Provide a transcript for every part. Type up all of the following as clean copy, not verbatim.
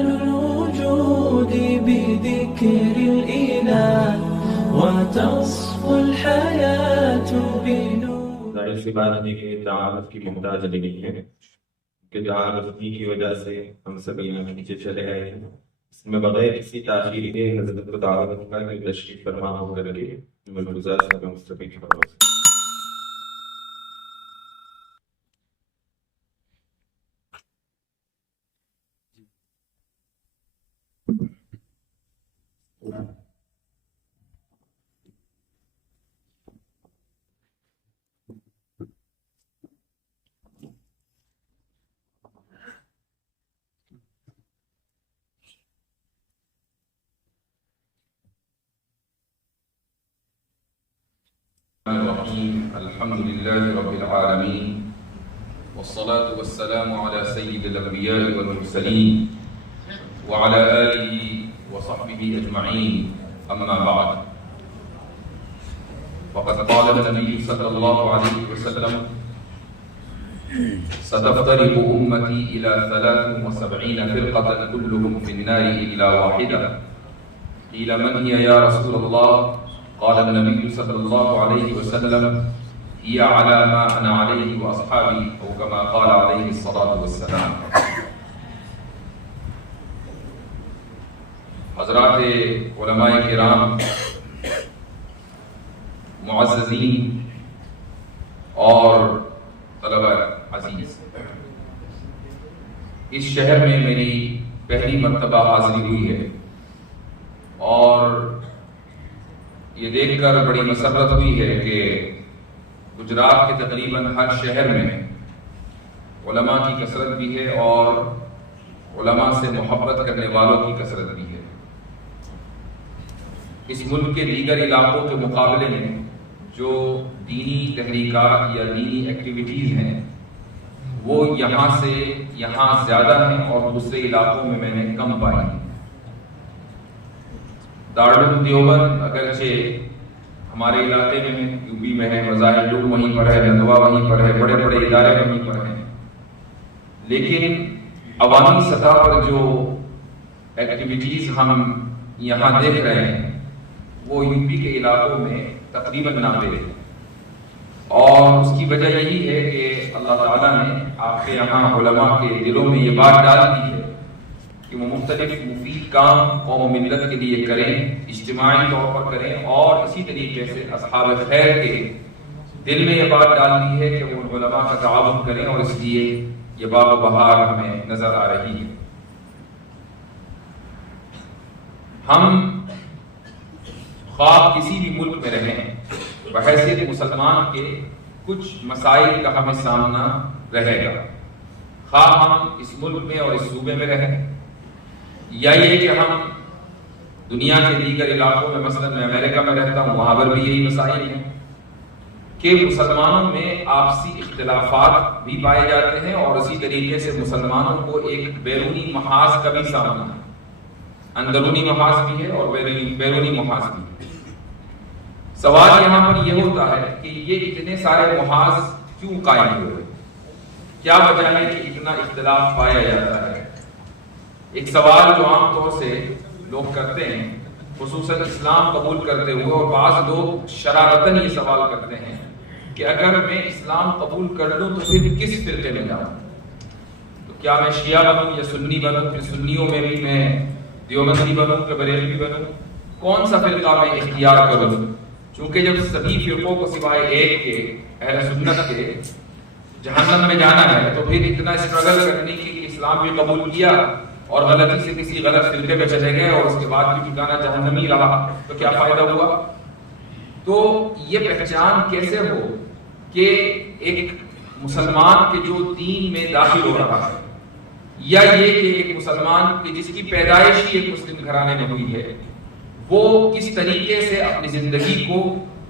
الوجود بذكر الإله وتصفو الحياة بنور. ظاہر سی بات ہے کہ تعارف کی محتاج نہیں ہے کہ تعارف کی وجہ سے ہم سب یہاں نیچے چلے آئے ہیں. اس میں بغیر کسی تاخیر کے حضرت کو دعوت دوں گا کہ تشریف فرما ہو کر کے ملحوظات سے مستفید فرما سکیں. الرحيم الحمد لله رب العالمين والصلاة والسلام على سيد الأنبياء والمرسلين وعلى آله وصحبه أجمعين أما بعد فقد قال النبي صلى الله عليه وسلم ستفترق أمتي إلى 73 فرقة كلهم في النار إلا واحدة قيل من هي يا رسول الله قال النبي صلى الله عليه وسلم هي على ما أنا عليه وأصحابي أو كما قال عليه الصلاة والسلام. حضرات علماء کرام، معززین اور طلبہ عزیز، اس شہر میں میری پہلی مرتبہ حاضری ہوئی ہے اور یہ دیکھ کر بڑی مسرت ہوئی ہے کہ گجرات کے تقریباً ہر شہر میں علماء کی کثرت بھی ہے اور علماء سے محبت کرنے والوں کی کثرت بھی ہے. اس ملک کے دیگر علاقوں کے مقابلے میں جو دینی تحریکات یا دینی ایکٹیویٹیز ہیں وہ یہاں زیادہ ہیں اور دوسرے علاقوں میں نے کم پائی ہیں. دارالعلوم دیوبند اگرچہ ہمارے علاقے میں یو پی میں ہے، مظاہر علوم وہیں پر ہے، ندوہ وہیں پر ہے، بڑے بڑے ادارے وہیں پر ہیں، لیکن عوامی سطح پر جو ایکٹیویٹیز ہم یہاں دیکھ رہے ہیں وہ یو پی کے علاقوں میں تقریباً ناپید ہے. اور اس کی وجہ یہی ہے کہ اللہ تعالیٰ نے آپ کے یہاں علماء کے دلوں میں یہ بات ڈال دی ہے کہ وہ مختلف مفید کام قوم و ملت کے لیے کریں، اجتماعی طور پر کریں، اور اسی طریقے سے اصحاب خیر کے دل میں یہ بات ڈال دی ہے کہ وہ علماء کا تعاون کریں، اور اس لیے یہ باب و بہار ہمیں نظر آ رہی ہے. ہم خواہ کسی بھی ملک میں رہیں، بحیثیت مسلمان کے کچھ مسائل کا ہمیں سامنا رہے گا، خواہ ہم اس ملک میں اور اس صوبے میں رہیں یا یہ کہ ہم دنیا کے دیگر علاقوں میں، مثلا میں امریکہ میں رہتا ہوں، وہاں پر بھی یہی مسائل ہیں کہ مسلمانوں میں آپسی اختلافات بھی پائے جاتے ہیں اور اسی طریقے سے مسلمانوں کو ایک بیرونی محاذ کا بھی سامنا ہے. اندرونی محاذ بھی ہے اور بیرونی محاذ بھی ہے. سوال یہاں پر یہ ہوتا ہے کہ یہ اتنے سارے محاذ کیوں قائم ہوئے؟ کیا وجہ ہے کہ اتنا اختلاف پایا جاتا ہے؟ ایک سوال جو عام طور سے لوگ کرتے ہیں، خصوصاً اسلام قبول کرتے ہوئے، اور بعض لوگ شرارتاً یہ سوال کرتے ہیں کہ اگر میں اسلام قبول کر لوں تو پھر کس فرقے میں جاؤں؟ تو کیا میں شیعہ بنوں یا سنی بنوں؟ پھر سنیوں میں بھی میں دیوبندی بنوں کہ بریلوی بنوں؟ کون سا فرقہ میں اختیار کروں؟ چونکہ جب سبھی فرقوں کو سوائے ایک کے، اہل سنت کے، جہنم میں جانا ہے تو پھر اتنا اسٹرگل کرنے کی کہ اسلام بھی قبول کیا اور غلطی سے کسی غلط فرقے پہ چلے گئے اور اس کے بعد بھی ٹھکانہ جہنمی رہا تو کیا فائدہ ہوا؟ تو یہ پہچان کیسے ہو کہ ایک مسلمان کے جو دین میں داخل ہو رہا ہے، یا یہ کہ ایک مسلمان کی جس کی پیدائش ہی ایک مسلم گھرانے میں ہوئی ہے، وہ کس طریقے سے اپنی زندگی کو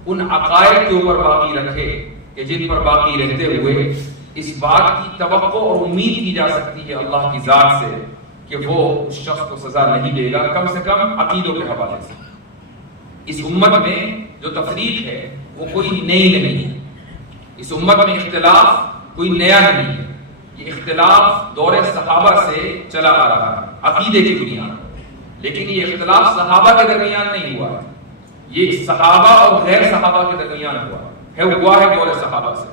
ان عقائد کے اوپر باقی رکھے کہ جن پر باقی رہتے ہوئے اس بات کی توقع اور امید کی جا سکتی ہے اللہ کی ذات سے کہ وہ اس شخص کو سزا نہیں دے گا، کم سے کم عقیدوں کے حوالے سے۔ اس امت میں جو تفریق ہے وہ کوئی نئی نہیں ہے، اس امت میں اختلاف کوئی نیا نہیں ہے، یہ اختلاف دور صحابہ سے چلا آ رہا ہے عقیدے کی بنیاد، لیکن یہ اختلاف صحابہ کے درمیان نہیں ہوا ہے، یہ صحابہ اور غیر صحابہ کے درمیان ہوا ہے دور صحابہ سے۔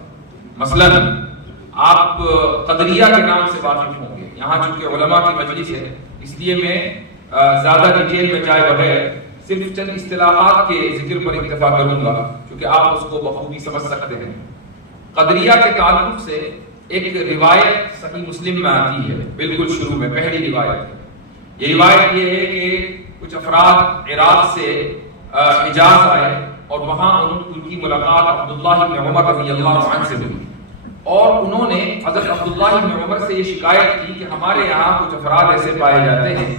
مثلا آپ قدریہ کے نام سے واقف ہوں گے، یہاں چونکہ علماء کی مجلس ہے اس لیے میں زیادہ ڈیٹیل میں جائے بغیر صرف چند اصطلاحات کے ذکر پر اکتفا کروں گا کیونکہ آپ اس کو بخوبی سمجھ سکتے ہیں۔ قدریہ کے تعلق سے ایک روایت صحیح مسلم میں آتی ہے، بالکل شروع میں پہلی روایت ہے۔ یہ روایت یہ ہے کہ کچھ افراد عراق سے حجاز آئے اور وہاں ان کی ملاقات عبداللہ بن عمر رضی اللہ عنہ سے ہوئی، اور انہوں نے حضرت عبداللہ بن عمر سے یہ شکایت کی کہ ہمارے یہاں کچھ افراد ایسے پائے جاتے ہیں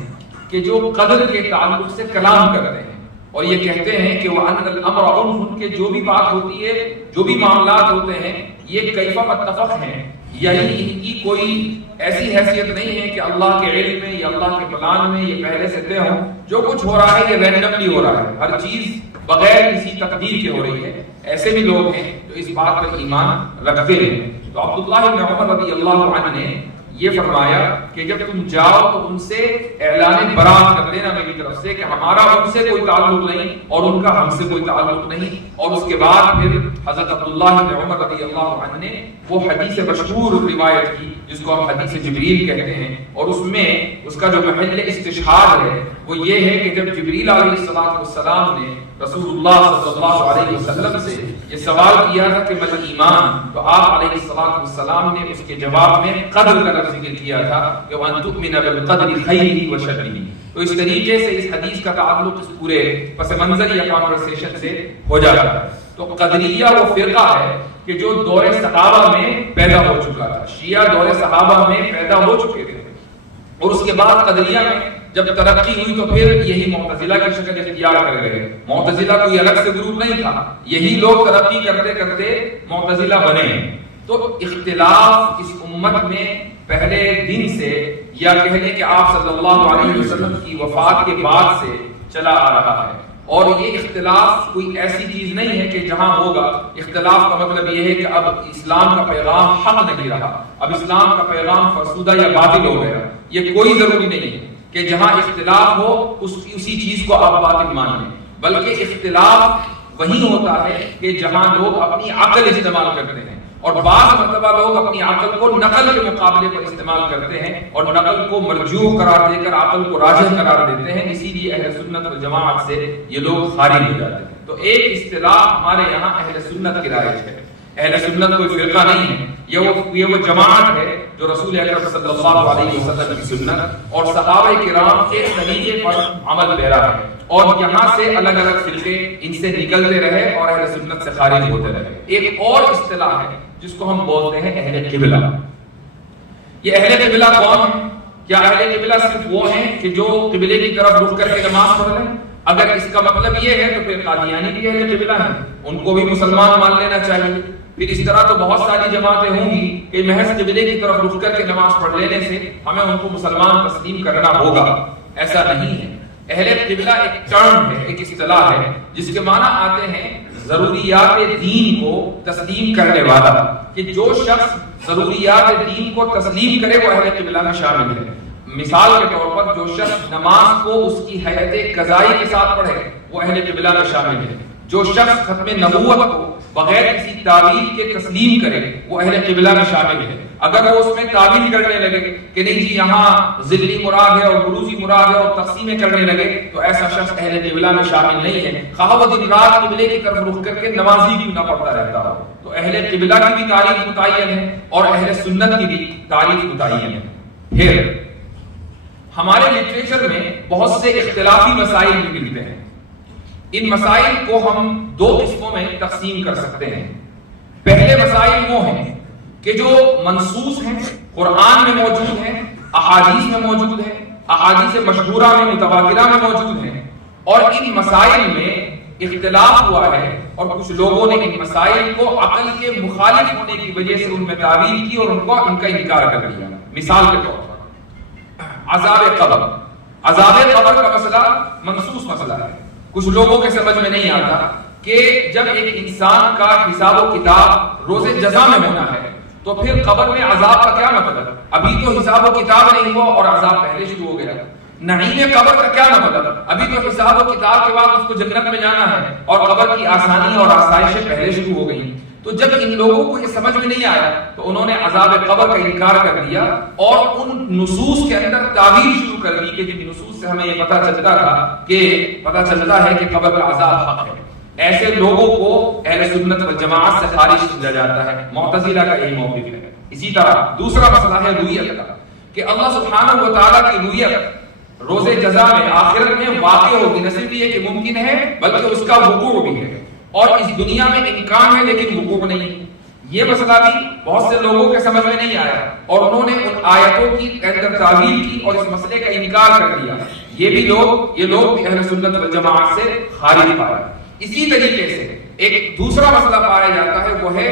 کہ جو قدر کے تعلق سے کلام کرتے ہیں اور یہ کہتے ہیں کہ وَأَنَّ الْأَمْرَ عُرْفٌ، کہ جو بھی بات ہوتی ہے، جو بھی معاملات ہوتے ہیں یہ کیف متفق ہیں، یعنی ان کی کوئی ایسی حیثیت نہیں ہے کہ اللہ کے علم میں یا اللہ کے پلان میں یہ پہلے سے طے ہوں، جو کچھ ہو رہا ہے یہ رینڈملی ہو رہا ہے، ہر چیز بغیر کسی تقدیر کے ہو رہی ہے۔ ایسے بھی لوگ ہیں جو اس بات پر ایمان رکھتے ہیں۔ تو عبداللہ بن عمر رضی اللہ عنہ نے یہ فرمایا کہ جب تم جاؤ تو ان سے اعلان برات کر دینا میری طرف سے کہ ہمارا ان سے کوئی تعلق نہیں اور ان کا ہم سے کوئی تعلق نہیں۔ اور اس کے بعد پھر حضرت عبداللہ بن عمر رضی اللہ عنہ نے وہ حدیث مشہور روایت کی جس کو ہم حدیث جبریل کہتے ہیں، اور اس میں اس کا جو محل استشہاد ہے وہ یہ ہے کہ جب جبریل علیہ السلام نے رسول اللہ صلی اللہ علیہ وسلم سے یہ سوال کیا تھا کہ مل ایمان، تو آپ علیہ السلام نے اس کے جواب میں قدر کا لفظ ذکر کیا تھا کہ وَأَن تُؤْمِنَ بِالْقَدْرِ خَيْرِهِ وَشَرِّهِ۔ تو اس طریقے سے اس حدیث کا تعلق اس پورے پس منظر یا کانورسیشن سے ہو جاتا ہے۔ تو قدریہ وہ فرقہ ہے کہ جو دور صحابہ میں پیدا ہو چکا تھا، شیعہ دور صحابہ میں پیدا ہو چکے تھے، اور اس کے بعد قدریہ میں جب ترقی ہوئی تو پھر یہی معتزلہ کی شکل اختیار کر گئے۔ معتزلہ کوئی الگ سے گروپ نہیں تھا، یہی لوگ ترقی کرتے کرتے معتزلہ بنے۔ تو اختلاف اس امت میں پہلے دن سے یا کہہ لیں کہ آپ صلی اللہ علیہ وسلم کی وفات کے بعد سے چلا آ رہا ہے، اور یہ اختلاف کوئی ایسی چیز نہیں ہے کہ جہاں ہوگا اختلاف کا مطلب یہ ہے کہ اب اسلام کا پیغام حق نہیں رہا، اب اسلام کا پیغام فرسودہ یا باطل ہو گیا۔ یہ کوئی ضروری نہیں ہے کہ جہاں اختلاف ہو اسی چیز کو آپ باطل مان لیں، بلکہ اختلاف وہی ہوتا ہے کہ جہاں لوگ اپنی عقل استعمال کرتے ہیں، اور بعض مرتبہ لوگ اپنی عقل کو نقل کے مقابلے پر استعمال کرتے ہیں اور نقل کو مرجوح قرار دے کر عقل کو راجح قرار دیتے ہیں، اسی لیے اہل سنت والجماعت سے یہ لوگ خارج ہو جاتے ہیں۔ تو ایک اصطلاح ہمارے یہاں اہل سنت کی رائج ہے، اہل سنت کوئی فرقہ نہیں ہے، یہ وہ جماعت ہے جو رسول اکرم صلی اللہ علیہ وسلم کی سنت اور صحابہ کرام کے طریقے پر عمل پیرا ہے، اور یہاں سے الگ الگ فرقے ان سے نکلتے رہے اور اہل سنت سے خارج ہوتے رہے۔ ایک اور اصطلاح ہے جس کو ہم بولتے ہیں اہل قبلہ۔ یہ اہل قبلہ کون ہے؟ کیا اہل قبلہ صرف وہ ہیں کہ جو قبلے کی طرف رخ کر کے نماز پڑھ رہے ہیں؟ اگر اس کا مطلب یہ ہے تو پھر قادیانی بھی اہل قبلہ ہیں، ان کو بھی مسلمان مان لینا چاہیے۔ پھر اس طرح تو بہت ساری جماعتیں ہوں گی کہ محض قبلے کی طرف رخ کر کے نماز پڑھ لینے سے ہمیں ان کو مسلمان تسلیم کرنا ہوگا، ایسا نہیں ہے۔ اہل قبلہ ایک ٹرم ہے، ایک اصطلاح ہے جس کے معنی آتے ہیں ضروریات دین کو تسلیم کرنے والا، کہ جو شخص ضروریات دین کو تسلیم کرے وہ اہل قبلہ میں شامل ہے۔ مثال کے طور پر جو شخص نماز کو اس کی حیت قضائی کے ساتھ پڑھے وہ اہل قبلہ میں شامل ہے، جو شخص ختم نبوت کو بغیر کسی تعویل کے تسلیم کرے وہ اہل قبلہ میں شامل ہے۔ اگر وہ اس میں تعویل کرنے لگے کہ نہیں جی یہاں ذلی مراد ہے اور بروزی مراد ہے اور تقسیمیں کرنے لگے تو ایسا شخص اہل قبلہ میں شامل نہیں ہے، خواہ وہ دن رات قبلے کی طرف رخ کر کے نمازی کیوں نہ پڑھتا رہتا ہو۔ تو اہل قبلہ کی بھی تعریف متعین ہے اور اہل سنت کی بھی تعریف متعین ہے۔ پھر ہمارے لٹریچر میں بہت سے اختلافی مسائل بھی ملتے ہیں، ان مسائل کو ہم دو قسموں میں تقسیم کر سکتے ہیں۔ پہلے مسائل وہ ہیں کہ جو منصوص ہیں، قرآن میں موجود ہیں، احادیث میں موجود ہیں، احادیث مشہورہ میں متواترہ میں موجود ہیں، اور ان مسائل میں اختلاف ہوا ہے اور کچھ لوگوں نے ان مسائل کو عقل کے مخالف ہونے کی وجہ سے ان میں تعویل کی اور ان کا انکار کر دیا. مثال کے طور پر عذاب قبر کا مسئلہ منصوص مسئلہ ہے. کچھ لوگوں کے سمجھ میں نہیں آتا کہ جب ایک انسان کا حساب و کتاب روز جزا میں ہونا ہے تو پھر قبر میں عذاب کا کیا مطلب؟ ابھی تو حساب و کتاب نہیں ہوا اور عذاب پہلے شروع ہو گیا. نعیم قبر کا کیا مطلب؟ ابھی تو حساب و کتاب کے بعد اس کو جنت میں جانا ہے اور قبر کی آسانی اور آسائشیں پہلے شروع ہو گئی. تو جب ان لوگوں کو یہ سمجھ میں نہیں آیا تو انہوں نے عذاب قبر کا انکار کر دیا اور ان نصوص کے اندر تعویل شروع کر دی کہ جن نصوص سے ہمیں یہ پتہ چلتا ہے کہ قبر کا عذاب حق ہے. ایسے لوگوں کو اہل سنت والجماعت سے خارج سمجھا جاتا ہے. معتزلہ کا یہی موقف ہے. اسی طرح دوسرا مسئلہ ہے رویت کا کہ اللہ سبحانہ و تعالیٰ کی رویت روز جزا میں آخرت میں واقع ہوگی. نہ صرف یہ کہ ممکن ہے بلکہ اس کا وقوع بھی ہے اور اس دنیا میں امکان ہے لیکن وقوع نہیں. یہ مسئلہ بھی بہت سے لوگوں کے سمجھ میں نہیں آیا اور انہوں نے ان آیتوں کی اندر تعویل کی اور اس مسئلے کا انکار کر دیا. یہ لوگ بھی اہل سنت والجماعت سے خارج پائے. اسی طریقے سے ایک دوسرا مسئلہ پایا جاتا ہے وہ ہے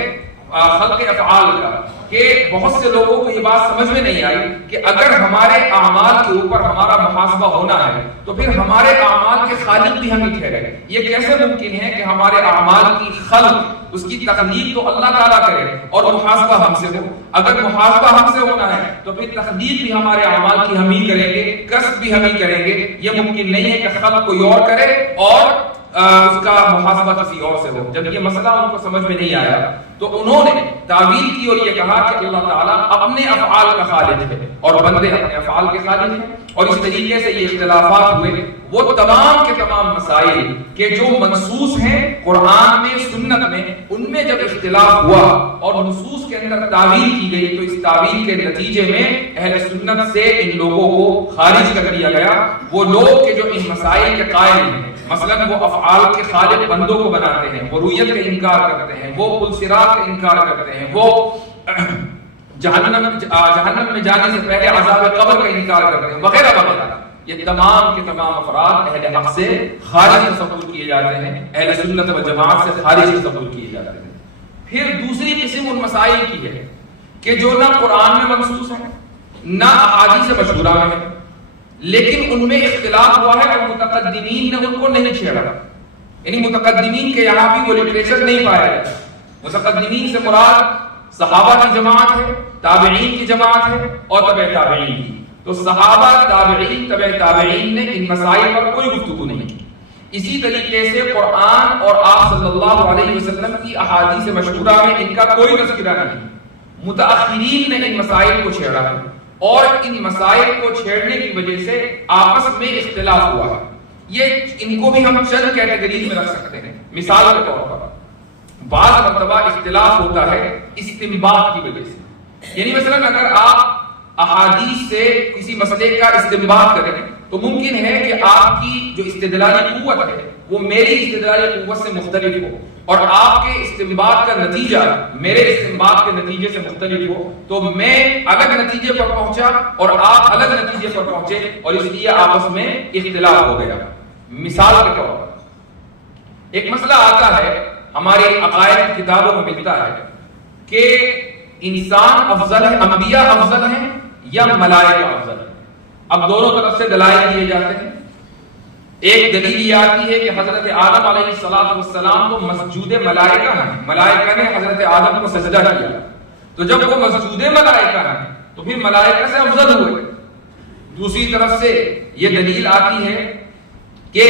خلق افعال کا کہ بہت سے لوگوں کو یہ بات سمجھ میں نہیں آئی کہ اگر ہمارے اعمال کے اوپر ہمارا محاسبہ ہونا ہے تو پھر ہمارے اعمال کے خالق بھی ہم ہی ٹھہرے. یہ کیسے ممکن ہے کہ ہمارے اعمال کی خلق اس کی تخلیق تو اللہ تعالیٰ کرے اور محاسبہ ہم سے ہو؟ اگر محاسبہ ہم سے ہونا ہے تو پھر تخلیق بھی ہمارے اعمال کی ہم ہی کریں گے, کسب بھی ہم ہی کریں گے. یہ ممکن نہیں ہے کہ خلق کوئی اور کرے اور اس کا محاسبہ کسی اور سے ہو. جب یہ مسئلہ ان کو سمجھ میں نہیں آیا تو انہوں نے تعویل کی اور یہ کہا کہ اللہ تعالیٰ اپنے افعال کا خالق ہے اور بندے اپنے افعال کے خالق ہیں. اور اس طریقے سے یہ اختلافات ہوئے وہ تمام کے تمام مسائل کہ جو منصوص ہیں قرآن میں سنت میں, ان میں جب اختلاف ہوا اور نصوص کے اندر تعویل کی گئی تو اس تعویل کے نتیجے میں اہل سنت سے ان لوگوں کو خارج کر دیا گیا. وہ لوگ کہ جو ان مسائل کے قائل ہیں, مثلا وہ افعال کے خالق بندوں کو بناتے ہیں, وہ رویت کا انکار کرتے ہیں, وہ پل صراط کا انکار کرتے ہیں, وہ جہنم میں جانے سے پہلے عذاب قبر کا انکار کرتے ہیں وغیرہ وغیرہ. یہ تمام کے تمام افراد اہل حق سے خارج تصور کیے جاتے ہیں, اہل سنت و جماعت سے خارج تصور کیے جاتے ہیں. پھر دوسری قسم ان مسائل کی ہے کہ جو نہ قرآن میں منصوص ہیں نہ احادیث مشہورہ میں ہے لیکن ان میں اختلاف ہوا ہے اور متقدمین نے ان کو نہیں چھیڑا. یعنی متقدمین کے یہاں بھی وہ لٹریچر نہیں پایا جاتا. متقدمین سے مراد صحابہ کی جماعت ہے, تابعین کی جماعت ہے اور تبع تابعین کی. تو صحابہ, تابعین, تبع تابعین نے ان مسائل پر کوئی گفتگو نہیں کی. اسی طریقے سے قرآن اور آپ صلی اللہ علیہ وسلم کی احادیث مشہورہ میں ان کا کوئی تذکرہ نہیں. متأخرین نے ان مسائل کو چھیڑا ہے اور ان مسائل کو چھیڑنے کی وجہ سے آپس میں اختلاف ہوا ہے. یہ ان کو بھی ہم چند کیٹیگریز میں رکھ سکتے ہیں. مثال کے طور پر بعض مرتبہ اختلاف ہوتا ہے استنباط کی وجہ سے. یعنی مثلا اگر آپ احادیث سے کسی مسئلے کا استنباط کریں تو ممکن ہے کہ آپ کی جو استدلالی قوت ہے وہ میری استدلالی قوت سے مختلف ہو اور آپ کے استنباط کا نتیجہ میرے استنباط کے نتیجے سے مختلف ہو. تو میں الگ نتیجے پر پہنچا اور آپ الگ نتیجے پر پہنچے اور اس لیے آپس میں اختلاف ہو گیا. مثال کے طور پر ایک مسئلہ آتا ہے ہمارے عقائد کی کتابوں میں ملتا ہے کہ انسان افضل ہے, انبیاء افضل ہیں یا ملائکہ افضل ہیں. اب دونوں طرف سے دلائل دیے جاتے ہیں. ایک دلیل یہ آتی ہے کہ حضرت آدم علیہ السلام کو مسجود ملائکہ ہیں, ملائکہ نے حضرت آدم کو سجدہ کیا. تو جب وہ مسجود ملائکہ ہیں تو پھر ملائکہ سے افضل ہوئے. دوسری طرف سے یہ دلیل آتی ہے کہ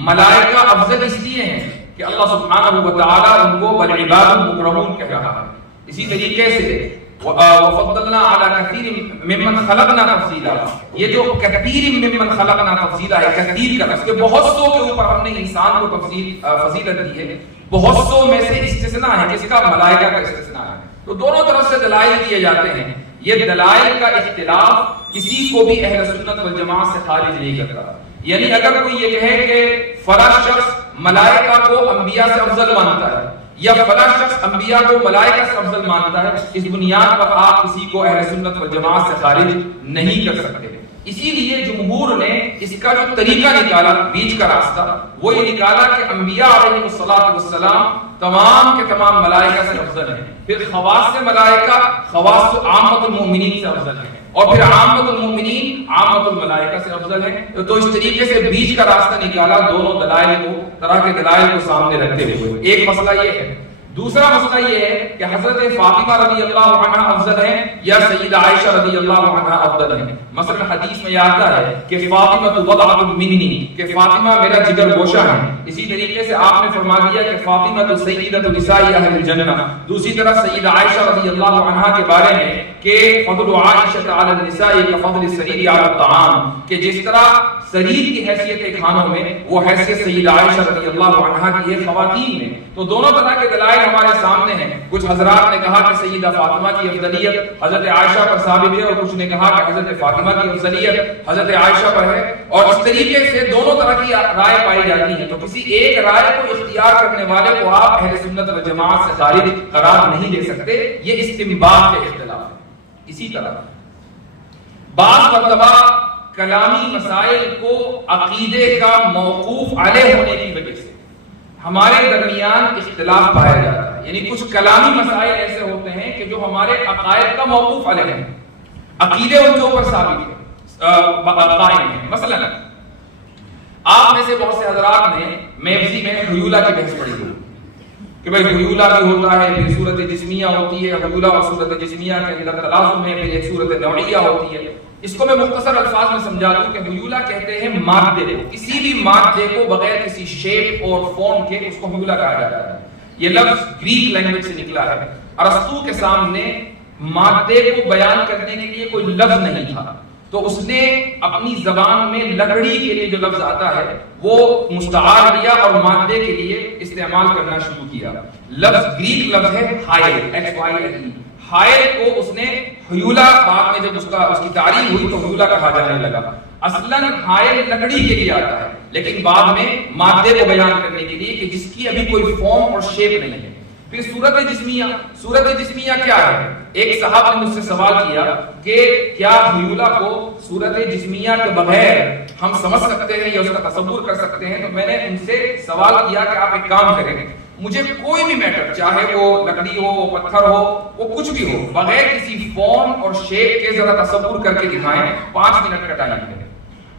ملائکہ افضل اس لیے ہیں کہ اللہ سبحانہ و تعالیٰ ان کو والعباد المکرمون کہہ رہا ہے. اسی طریقے سے وفضلنا علی کثیر ممن خلقنا تفضیلا, یہ جو کثیر ممن خلقنا تفضیلا ہے, کثیر کا اس کے بہت سو کے اوپر ہم نے انسان کو فضیلت دی ہے. بہت سو میں سے استثناء ہے جس کا ملائکہ کا استثناء ہے. تو دونوں طرف سے دلائل دیے جاتے ہیں. یہ دلائل کا اختلاف کسی کو بھی اہل سنت والجماعت سے خارج نہیں کرتا. یعنی اگر کوئی یہ کہے کہ فلاں شخص ملائکہ کو انبیاء سے افضل مانتا ہے یا فلاں شخص انبیاء کو ملائکہ سے افضل مانتا ہے, اس بنیاد پر آپ کسی کو اہل سنت والجماعت سے خارج نہیں کر سکتے. اسی لیے جمہور نے اس کا جو طریقہ نکالا، بیچ کا راستہ، وہ یہ نکالا کہ انبیاء علیہ السلام تمام کے تمام ملائکہ سے افضل ہیں، پھر خواص ملائکہ خواص عامۃ المؤمنین سے افضل ہیں، اور پھر عامۃ المؤمنین عامۃ الملائکہ سے افضل ہیں۔ تو اس طریقے سے بیچ کا راستہ نکالا، دونوں دلائل کو، طرح کے دلائل کو سامنے رکھتے ہوئے۔ ایک مسئلہ یہ ہے۔ دوسرا مسئلہ یہ ہے کہ حضرت فاطمہ رضی اللہ عنہ افضل ہیں یا سیدہ عائشہ رضی اللہ عنہ افضل ہیں۔ مثلا حدیث میں یہ آتا ہے کہ فاطمہ بضعۃ منی، کہ فاطمہ میرا جگر گوشہ ہے۔ اسی طریقے سے آپ نے فرما دیا کہ فاطمہ سیدۃ نساء اہل الجنہ۔ دوسری طرف سیدہ عائشہ رضی اللہ عنہا کے بارے میں کہ فضل عائشہ علی النساء کفضل السریر علی الطعام، کہ جس طرح سریر کی حیثیت ہے کھانوں میں، وہ حیثیت سیدہ عائشہ رضی اللہ عنہا کی ہے خواتین میں۔ تو دونوں طرح کے دلائل ہمارے سامنے ہیں۔ کچھ حضرات نے کہا کہ سیدہ فاطمہ کی افضلیت حضرت عائشہ پر ثابت ہے، اور کچھ نے کہا کہ حضرت فاطمہ کی افضلیت حضرت عائشہ پر ہے، اور اس طریقے سے دونوں طرح کی رائے پائی جاتی ہے۔ تو کسی ایک رائے کو اختیار کرنے والے کو آپ اہل سنت و جماعت سے خارج قرار نہیں دے سکتے، یہ استنباط کے اختلاف ہے۔ اسی طرح بعض مرتبہ کلامی مسائل کو عقیدے کا موقوف علیہ ہونے کی وجہ سے ہمارے درمیان اختلاف پایا جاتا ہے۔ یعنی کچھ کلامی مسائل ایسے ہوتے ہیں کہ جو ہمارے عقائد کا موقوف علیہ ہیں، عقیدے ان کے اوپر ثابت ہے، قائم ہے۔ مثلا آپ میں سے بہت سے حضرات نے میبزی میں حیولہ کی بحث پڑھی ہوئی کہ بھئی حیولہ بھی ہوتا ہے، پھر صورت جسمیہ ہوتی ہے، حیولہ اور صورت جسمیہ کے اندر تلازم ہے، پھر ایک صورت نوعیہ ہوتی ہے۔ اس کو میں مختصر الفاظ میں سمجھا دوں کہ حیولہ کہتے ہیں مادے کو، کسی بھی مادے کو بغیر کسی شیپ اور فارم کے اس کو حیولہ کہا جاتا ہے۔ یہ لفظ گریک لینگویج سے نکلا ہے۔ ارسطو کے سامنے مادے کو بیان کرنے کے لیے کوئی لفظ نہیں تھا، تو اس نے اپنی زبان میں لکڑی کے لیے جو لفظ آتا ہے وہ مستعار لیا اور مادے کے لیے استعمال کرنا شروع کیا۔ لفظ گریک لفظ ہے ہائل، HYLE۔ ہائل کو اس نے حیولہ، بعد میں جب اس کی تعریف ہوئی تو حیولہ کہا جانے لگا۔ اصلاً ہائل لکڑی کے لیے آتا ہے، لیکن بعد میں مادے کو بیان کرنے کے لیے کہ جس کی ابھی کوئی فارم اور شیپ نہیں ہے۔ پھر صورت جسمیہ، صورت جسمیہ کیا ہے؟ ایک صاحب نے مجھ سے سوال کیا کہ کیا حیولہ کو صورت جسمیہ کے بغیر ہم سمجھ سکتے ہیں یا اس کا تصور کر سکتے ہیں؟ تو میں نے ان سے سوال کیا کہ آپ ایک کام کریں، مجھے کوئی بھی میٹر، چاہے وہ لکڑی ہو، پتھر ہو، وہ کچھ بھی ہو، بغیر کسی فارم اور شیپ کے ذرا تصور کر کے دکھائیں، 5 منٹ کا ٹائم ہے۔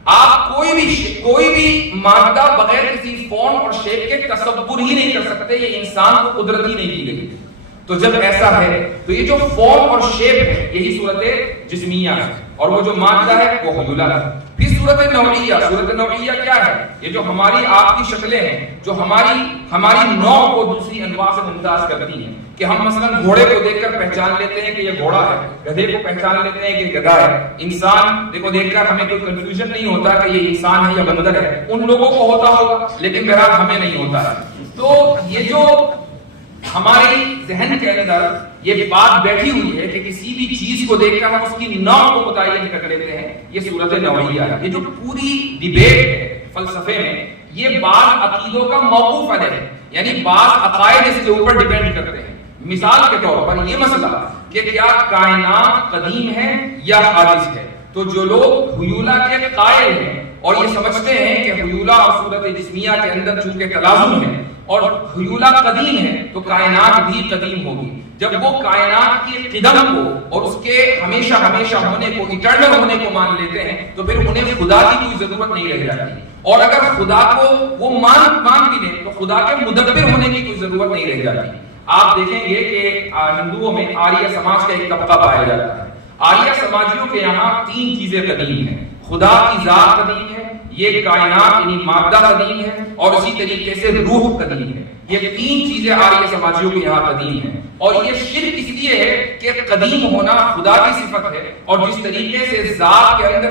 آپ کوئی بھی مادہ بغیر کسی فارم اور شیپ کے تصور ہی نہیں کر سکتے، یہ انسان کو قدرت ہی نہیں دی گئی۔ تو جب ایسا ہے تو یہ جو فارم اور شیپ ہے یہی صورت جسمیہ ہے، اور وہ جو مادہ ہے وہ حیولہ ہے۔ پھر صورت نوعیہ، صورت نوعیہ کیا ہے؟ یہ جو ہماری آپ کی شکلیں ہیں، جو ہماری نوع کو دوسری انواع سے ممتاز کرتی ہیں، کہ ہم مثلا گھوڑے کو دیکھ کر پہچان لیتے ہیں کہ یہ گھوڑا ہے، گدھے کو پہچان لیتے ہیں کہ یہ گدھا ہے، انسان کو دیکھ کر ہمیں کوئی کنفیوژن نہیں ہوتا کہ یہ انسان ہے یا بندر ہے۔ ان لوگوں کو ہوتا ہوگا لیکن بہرحال ہمیں نہیں ہوتا ہے۔ تو یہ جو ہماری ذہن کے اندر یہ بات بیٹھی ہوئی ہے کہ کسی بھی چیز کو دیکھ کر ہم اس کی نوع کو متعین کر لیتے ہیں، یہ صورت نوعیہ ہے۔ یہ جو پوری ڈیبیٹ ہے فلسفے میں، یہ بعض عقیدوں کا موقوف علیہ ہے، یعنی بعض عقائد اس کے اوپر ڈیپینڈ کرتے ہیں۔ مثال کے طور پر یہ مسئلہ کہ کیا کائنات قدیم ہے یا حادث ہے، تو جو لوگ حیولہ کے قائل ہیں اور یہ سمجھتے ہیں کہ حیولہ اور صورت جسمیہ کے اندر چونکہ تلازم ہے اور حیولہ قدیم ہے تو کائنات بھی قدیم ہوگی، جب وہ کائنات کے قدم کو اور اس کے ہمیشہ ہمیشہ ہونے کو، ایٹرنل ہونے کو مان لیتے ہیں تو پھر انہیں خدا کی کوئی ضرورت نہیں رہ جاتی، اور اگر خدا کو وہ مان بھی لیں تو خدا کے مدبر ہونے کی کوئی ضرورت نہیں رہ جاتی۔ آپ دیکھیں گے کہ ہندوؤں میں آریہ سماج کا ایک طبقہ پایا جاتا ہے۔ آریہ سماجیوں کے یہاں 3 چیزیں قدیم ہیں، خدا کی ذات قدیم ہے، یہ کائنات یعنی مادہ قدیم ہے، اور اسی طریقے سے روح قدیم ہے۔ یہ 3 چیزیں آریہ سماجیوں کے یہاں قدیم ہیں، اور یہ شرک اس لیے ہے کہ قدیم ہونا خدا کی صفت ہے، اور جس طریقے سے ذات کے اندر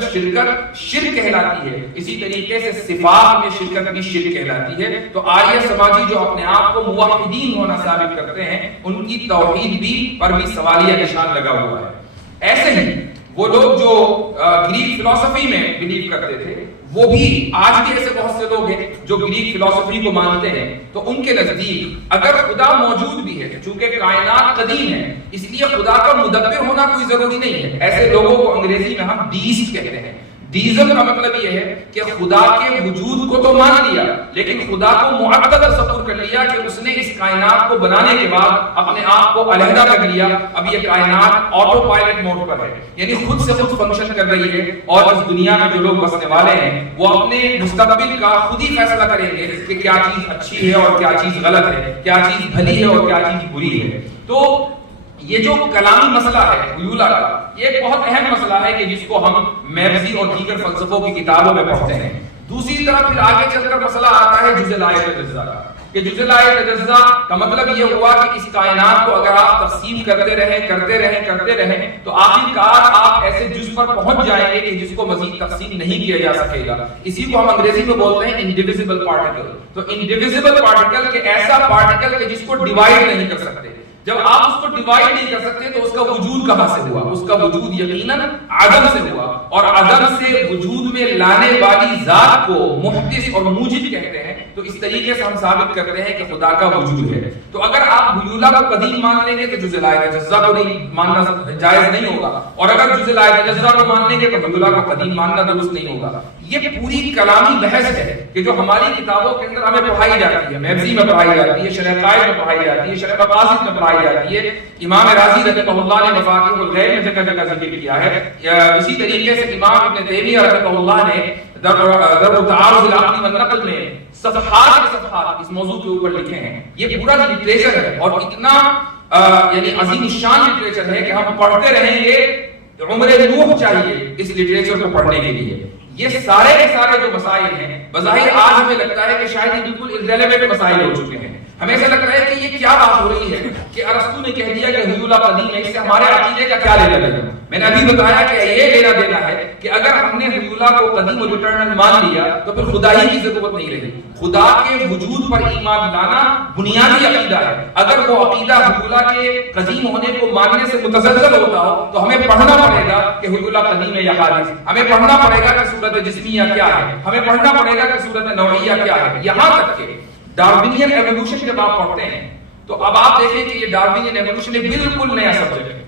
شرک کہلاتی ہے، اسی طریقے سے صفات میں شرکت بھی شرک کہلاتی ہے۔ تو آریہ سماجی جو اپنے آپ کو موحدین ہونا ثابت کرتے ہیں، ان کی توحید پر بھی سوالیہ نشان لگا ہوا ہے۔ ایسے ہی وہ لوگ جو گریک فلسفی میں بلیو کرتے تھے، وہ بھی آج بھی ایسے بہت سے لوگ ہیں جو گریک فلسفی کو مانتے ہیں، تو ان کے نزدیک اگر خدا موجود بھی ہے، چونکہ کائنات قدیم ہے اس لیے خدا کا مدبر ہونا کوئی ضروری نہیں ہے۔ ایسے لوگوں کو انگریزی میں ہم ڈیسٹ کہتے ہیں۔ دیزم کا مطلب یہ ہے کہ خدا کے وجود کو تو مان لیا لیکن خدا کو معطل تصور کر لیا کہ اس نے اس کائنات کو بنانے کے بعد اپنے آپ کو علیحدہ کر لیا. اب یہ کائنات آٹو پائلٹ موڈ پر ہے, یعنی خود سے خود فنکشن کر رہی ہے, اور اس دنیا میں جو لوگ بسنے والے ہیں وہ اپنے مستقبل کا خود ہی فیصلہ کریں گے کہ کیا چیز اچھی ہے اور کیا چیز غلط ہے, کیا چیز بھلی ہے اور کیا چیز بری ہے. تو یہ جو کلامی مسئلہ ہے حیولہ کا, یہ ایک بہت اہم مسئلہ ہے کہ جس کو ہم میبزی اور دیگر فلسفوں کی کتابوں میں پڑھتے ہیں. دوسری طرف پھر آگے چل کر مسئلہ آتا ہے جزء لا یتجزا کا, کہ جزء لا یتجزا کا مطلب یہ ہوا کہ اس کائنات کو اگر آپ تقسیم کرتے رہیں تو آخرکار آپ ایسے جز پر پہنچ جائیں گے کہ جس کو مزید تقسیم نہیں کیا جا سکے گا. اسی کو ہم انگریزی میں بولتے ہیں انڈیویزیبل پارٹیکل. تو انڈیویزیبل پارٹیکل کہ ایسا پارٹیکل کہ جس کو ڈیوائڈ نہیں کر سکتے. جب آپ اس کو ڈیوائڈ نہیں کر سکتے تو اس کا وجود کہاں سے ہوا؟ اس کا وجود یقیناً عدم سے ہوا, اور عدم سے وجود میں لانے والی ذات کو محدث اور موجد کہتے ہیں. تو اس طریقے سے ہم ثابت کرتے ہیں کہ خدا کا وجود ہے. تو اگر آپ حیولہ کو قدیم مان لیں گے تو جزء لا یتجزا کو نہیں ماننا جائز نہیں ہوگا, اور اگر جزء لا یتجزا کو مان لیں گے تو حیولہ کو قدیم ماننا درست نہیں ہوگا. یہ پوری کلامی بحث ہے کہ جو ہماری کتابوں کے اندر ہمیں پڑھائی جاتی ہے, میبزی میں پڑھائی جاتی ہے, شرح قائد میں پڑھائی جاتی ہے, شرح مقاصد میں پڑھائی جاتی ہے. امام راضی رحمہ اللہ نے مفاتیح الغیب میں جگہ جگہ ذکر کیا ہے. اسی طریقے سے امام ابن تیمیہ رحمہ اللہ نے درء تعارض العقل والنقل میں صفحات کے صفحات اس موضوع کے اوپر لکھے ہیں. یہ پورا لٹریچر ہے اور اتنا یعنی عظیم الشان لٹریچر ہے کہ ہم پڑھتے رہیں گے, عمر نوح چاہیے اس لٹریچر کو پڑھنے کے لیے. یہ سارے کے سارے جو مسائل ہیں بظاہر آج ہمیں لگتا ہے کہ شاید یہ بالکل irrelevant مسائل ہو چکے ہیں. ہمیں ایسا لگتا ہے کہ یہ کیا بات ہو رہی ہے کہ ارسطو نے کہہ دیا کہ حیولہ قدیم ہے, اس سے ہمارے عقیدے کا کیا لینا دینا. میں نے ابھی بتایا کہ یہ لینا دینا ہے کہ اگر ہم نے حیولہ کو قدیم اور ایٹرنل مان لیا تو پھر خدا ہی کی ضرورت نہیں رہی. خدا کے وجود پر ایمان لانا بنیادی عقیدہ ہے. اگر وہ عقیدہ حیولہ کے قدیم ہونے کو ماننے سے متزلزل ہوتا ہو تو ہمیں پڑھنا پڑے گا کہ حیولہ قدیم ہے یا حادث. ہمیں پڑھنا پڑے گا کہ صورت جسمیہ کیا ہے, ہمیں پڑھنا پڑے گا کہ صورت نوعیہ کیا ہے. یہاں تک کہ ڈارونین ایوولوشن جب آپ پڑھتے ہیں تو اب آپ دیکھیں کہ یہ ڈارونین ایوولوشن ایک بالکل نیا سبجیکٹ ہے.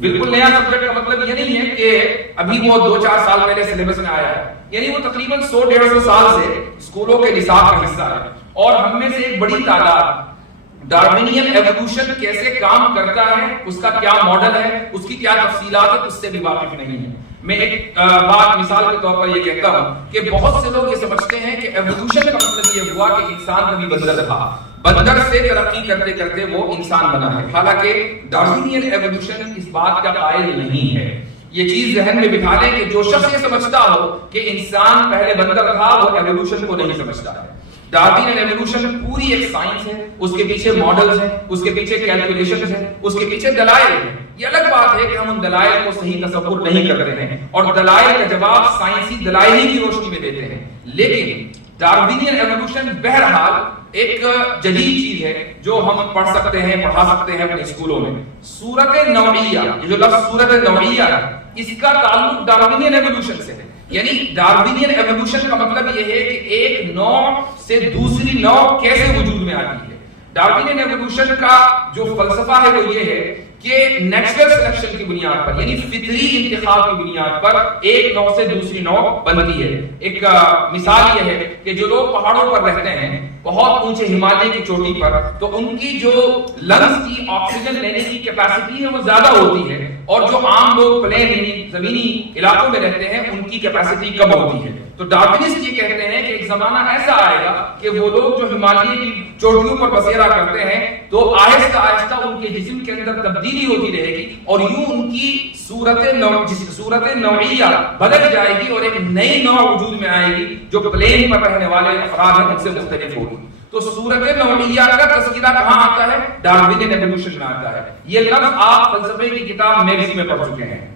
بالکل نیا سبجیکٹ کا مطلب یہ نہیں ہے کہ ابھی وہ 2-4 سال پہلے سلیبس میں آیا ہے, یعنی وہ تقریباً 100-150 سال سے اسکولوں کے نصاب کا حصہ ہے. اور ہم میں سے ایک بڑی تعداد ڈارونین ایوولوشن کیسے کام کرتا ہے, اس کا کیا ماڈل ہے, اس کی کیا تفصیلات ہے, اس سے بھی واقف نہیں ہے. میں ایک بات مثال کے طور پر یہ کہتا ہوں کہ بہت سے لوگ یہ سمجھتے ہیں کہ ایوولوشن کا مطلب یہ ہوا کہ انسان کبھی بندر تھا, بندر سے ترقی کرتے کرتے وہ انسان بنا ہے. حالانکہ ڈارونین ایوولوشن اس بات کا قائل نہیں ہے. یہ چیز ذہن میں بٹھا لیں کہ جو شخص یہ سمجھتا ہو کہ انسان پہلے بندر تھا وہ ایوولوشن کو نہیں سمجھتا ہے. ڈارونین ایوولوشن پوری ایک سائنس ہے, اس کے پیچھے ماڈلز ہیں, اس کے پیچھے کیلکولیشنز ہیں, اس کے پیچھے دلائل ہیں. یہ الگ بات ہے کہ ہم ان دلائل کو صحیح تصور نہیں کرتے ہیں اور دلائل کا جواب سائنسی دلائل ہی کی روشنی میں دیتے ہیں. لیکن ڈارونین ایوولوشن بہرحال ایک جدید چیز ہے جو ہم پڑھ سکتے ہیں, پڑھا سکتے ہیں اپنے اسکولوں میں. صورت نوعیہ, یہ جو لفظ صورت نوعیہ ہے, اس کا تعلق ڈارونین ایوولوشن سے ہے. یعنی ڈارونین ایوولوشن کا مطلب یہ ہے کہ ایک نوع سے دوسری نوع کیسے وجود میں آتی ہے. ڈارونین ایوولوشن کا جو فلسفہ ہے وہ یہ ہے کہ نیچرل سلیکشن کی بنیاد پر, یعنی فطری انتخاب کی بنیاد پر ایک نوع سے دوسری نوع بنتی ہے. ایک مثال یہ ہے کہ جو لوگ پہاڑوں پر رہتے ہیں, بہت اونچے ہمالیہ کی چوٹی پر, تو ان کی جو لنگز کی آکسیجن لینے کی کیپیسٹی ہے وہ زیادہ ہوتی ہے, اور جو عام لوگ پلین یعنی زمینی علاقوں میں رہتے ہیں ان کی کیپیسٹی کم ہوتی ہے. تو ڈارونسٹ یہ کہتے ہیں کہ ایک زمانہ ایسا آئے گا کہ وہ لوگ جو ہمالیہ کی چوٹیوں پر بسیرا کرتے ہیں تو آہستہ آہستہ ان کے جسم کے اندر تبدیلی ہوتی رہے گی, اور یوں ان کی صورت نوعیہ بدل جائے گی اور ایک نئی نوع وجود میں آئے گی جو پلین پر رہنے والے افراد ہیں ان سے مختلف ہوگی. تو صورت نوعیہ کا تذکرہ کہاں آتا ہے؟ ڈارونین ایوولوشن میں آتا ہے. یہ لفظ آپ فلسفے کی کتاب میبزی میں پڑھ چکے ہیں.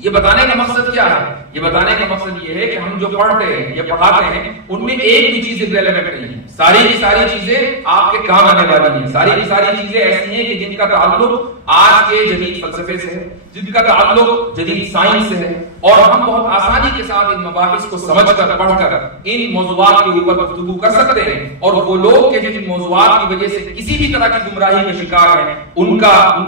یہ بتانے کا مقصد کیا ہے؟ یہ بتانے کا مقصد یہ ہے کہ ہم جو پڑھتے ہیں یا پڑھاتے ہیں ان میں ایک بھی چیز ریلیونٹ نہیں ہے. ساری کی ساری چیزیں آپ کے کام آنے والی ہیں. ساری کی ساری چیزیں ایسی ہیں کہ جن کا تعلق آج کے جدید فلسفے سے ہے, جن کا تعلق جدید سائنس سے ہے, اور ہم بہت آسانی کے ساتھ ان مباحث کو سمجھ کر پڑھ کر ان موضوعات کے اوپر گفتگو کر سکتے ہیں. اور وہ لوگ کہ جن موضوعات کی وجہ سے کسی بھی طرح کی گمراہی کا شکار ہیں, ان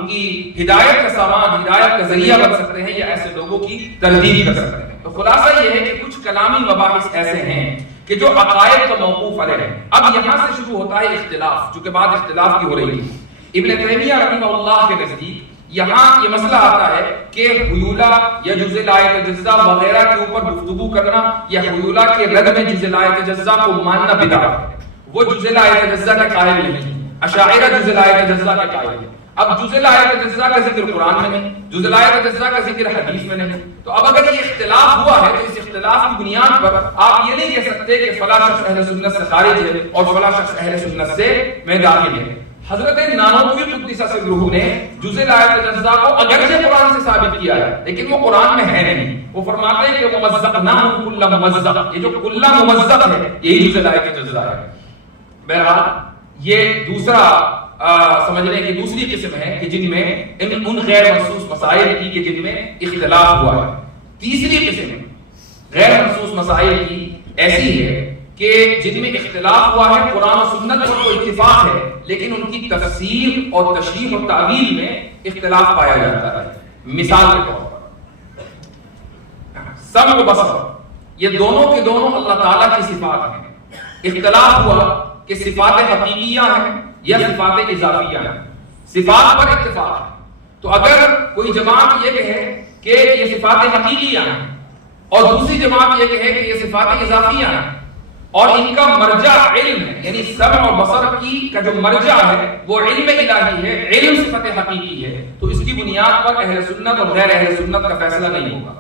کی ہدایت کا سامان, ہدایت کا ذریعہ بن سکتے ہیں یا ایسے لوگوں کی تردید کر سکتے ہیں. تو خلاصہ یہ ہے کہ کچھ کلامی مباحث ایسے ہیں کہ جو عقائد کا موقوف علیہ ہے. اب یہاں سے شروع ہوتا ہے اختلاف، چونکہ بات اختلاف کی ہو رہی ہے. ابن تیمیہ رحمہ اللہ کے نزدیک یہاں یہ مسئلہ آتا ہے کہ حیولہ یا جزء لا یتجزا وغیرہ کے اوپر گفتگو کرنا یا حیولہ کے رد میں جزء لا یتجزا کو ماننا بدعت ہے. وہ جزء لا یتجزا کے قائل نہیں، اشاعرہ جزء لا یتجزا کے قائل ہیں. اب جزء لا یتجزا کا ذکر قرآن میں نہیں، جزء لا یتجزا کا ذکر حدیث میں نہیں. تو اب اگر یہ اختلاف ہوا ہے تو اس اختلاف کی بنیاد پر آپ یہ نہیں کہہ سکتے کہ فلاں شخص اہل سنت سے خارج ہے اور فلاں شخص اہل سنت سے میں داخل ہے. حضرت نانوتوی قدس سرہ نے جزء لا یتجزا کو اگرچہ قرآن سے ثابت کیا ہے لیکن وہ قرآن میں ہے نہیں. وہ فرماتے ہیں کہ ممزقناہ کل ممزق، یہ جو کل ممزق ہے یہی جزء لا یتجزا ہے. بہرحال یہ دوسرا سمجھنے کی دوسری قسم ہے کہ جن میں ان غیر منصوص مسائل کی کہ جن میں اختلاف ہوا ہے. تیسری قسم غیر منصوص مسائل کی ایسی ہے کہ جن میں اختلاف ہوا ہے، قرآن و سنت پر تو اتفاق ہے لیکن ان کی تفسیر اور تشریح اور تعویل میں اختلاف پایا جاتا ہے. مثال کے طور پر سمع و بصر، یہ دونوں کے دونوں اللہ تعالیٰ کی صفات ہیں. اختلاف ہوا کہ صفات حقیقیہ ہیں یا صفات اضافیہ ہیں. صفات پر اتفاق ہے. تو اگر کوئی جماعت یہ کہے کہ یہ صفات حقیقیہ ہیں اور دوسری جماعت یہ کہے کہ یہ صفات اضافیہ ہیں اور ان کا مرجع علم ہے، یعنی سمع اور بصر کی کا جو مرجع ہے وہ علم الہی ہے، علم صفت حقیقی ہے، تو اس کی بنیاد پر اہل سنت اور غیر اہل سنت کا فیصلہ نہیں ہوگا.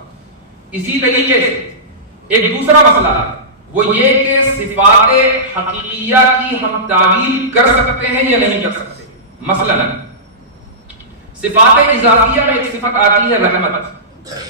اسی طریقے سے ایک دوسرا مسئلہ ہے وہ یہ کہ صفات حقیقیہ کی ہم تعویل کر سکتے ہیں یا نہیں کر سکتے. مثلا صفات اضافیہ میں ایک صفت آتی ہے رحمت.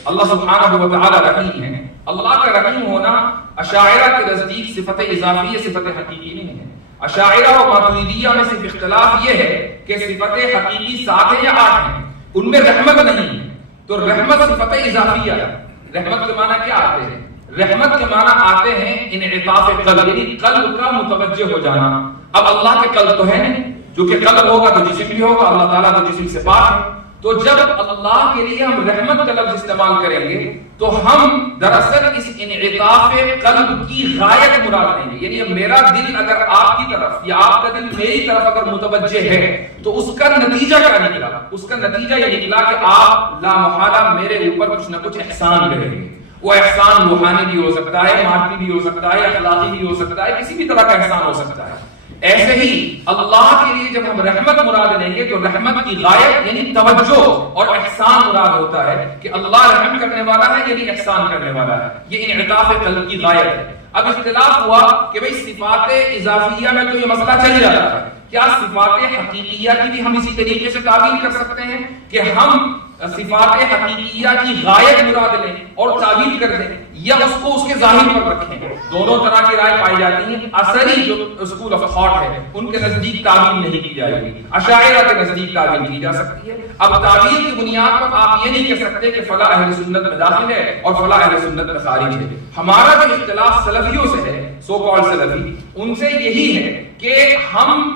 اللہ سبحانہ و تعالی رحیم ہے. اللہ کا رحیم ہونا اشاعرہ کے نزدیک صفت اضافیہ صفت حقیقی نہیں ہے. اشاعرہ و ماتریدیہ میں صرف اختلاف یہ ہے کہ صفت حقیقی 7 ہے یا 8 ہیں، ان میں رحمت نہیں ہے. تو رحمت صفت اضافیہ ہے. رحمت کے معنی کیا آتے ہیں؟ رحمت کے معنی آتے ہیں انعطاف قلب، یعنی قلب کا متوجہ ہو جانا. اب اللہ کے قلب تو ہے نہیں، جو کہ قلب ہوگا تو جسم بھی ہوگا، اللہ تعالیٰ تو جسم سے پاک ہے. تو جب اللہ کے لیے ہم رحمت کا لفظ استعمال کریں گے تو ہم دراصل اس انعطاف قلب کی غایت مراد لیں گے. یعنی میرا دل اگر آپ کی طرف یا آپ کا دل میری طرف اگر متوجہ ہے تو اس کا نتیجہ کیا نکلا؟ اس کا نتیجہ یہ نکلا کہ آپ لا محالہ میرے اوپر کچھ نہ کچھ احسان کریں گے. وہ احسان روحانی بھی ہو سکتا ہے، مادی بھی ہو سکتا ہے، اخلاقی بھی ہو سکتا ہے، کسی بھی طرح کا احسان ہو سکتا ہے. ایسے ہی اللہ کے لیے جب ہم رحمت مراد لیں گے تو رحمت کی غایت یعنی توجہ اور احسان مراد ہوتا ہے کہ اللہ رحم کرنے والا ہے یعنی احسان کرنے والا ہے. یہ انعطاف قلب کی غایت ہے. اب اختلاف ہوا کہ بھئی صفات اضافیہ میں تو یہ مسئلہ چل جاتا ہے، کیا صفات حقیقیہ کی بھی ہم اسی طریقے سے تعبیر کر سکتے ہیں کہ ہم صفات حقیقیہ کی غایت مراد لیں اور تعبیر کر دیں یا اس کو اس کے ظاہر پر رکھیں؟ دونوں طرح کی رائے پائی جاتی ہیں. اثری جو اسکول آف تھاٹ ہے ان کے نزدیک تعبیر نہیں کی جائے گی، اشاعرہ کے نزدیک تعبیر کی جا سکتی ہے. اب تعبیر کی بنیاد پر آپ یہ نہیں کہہ سکتے کہ فلاں اہل سنت میں داخل ہے اور فلاں اہل سنت میں خارج ہے. ہمارا جو اختلاف سلفیوں سے ہے، سو کال سلفی، ان سے یہی ہے کہ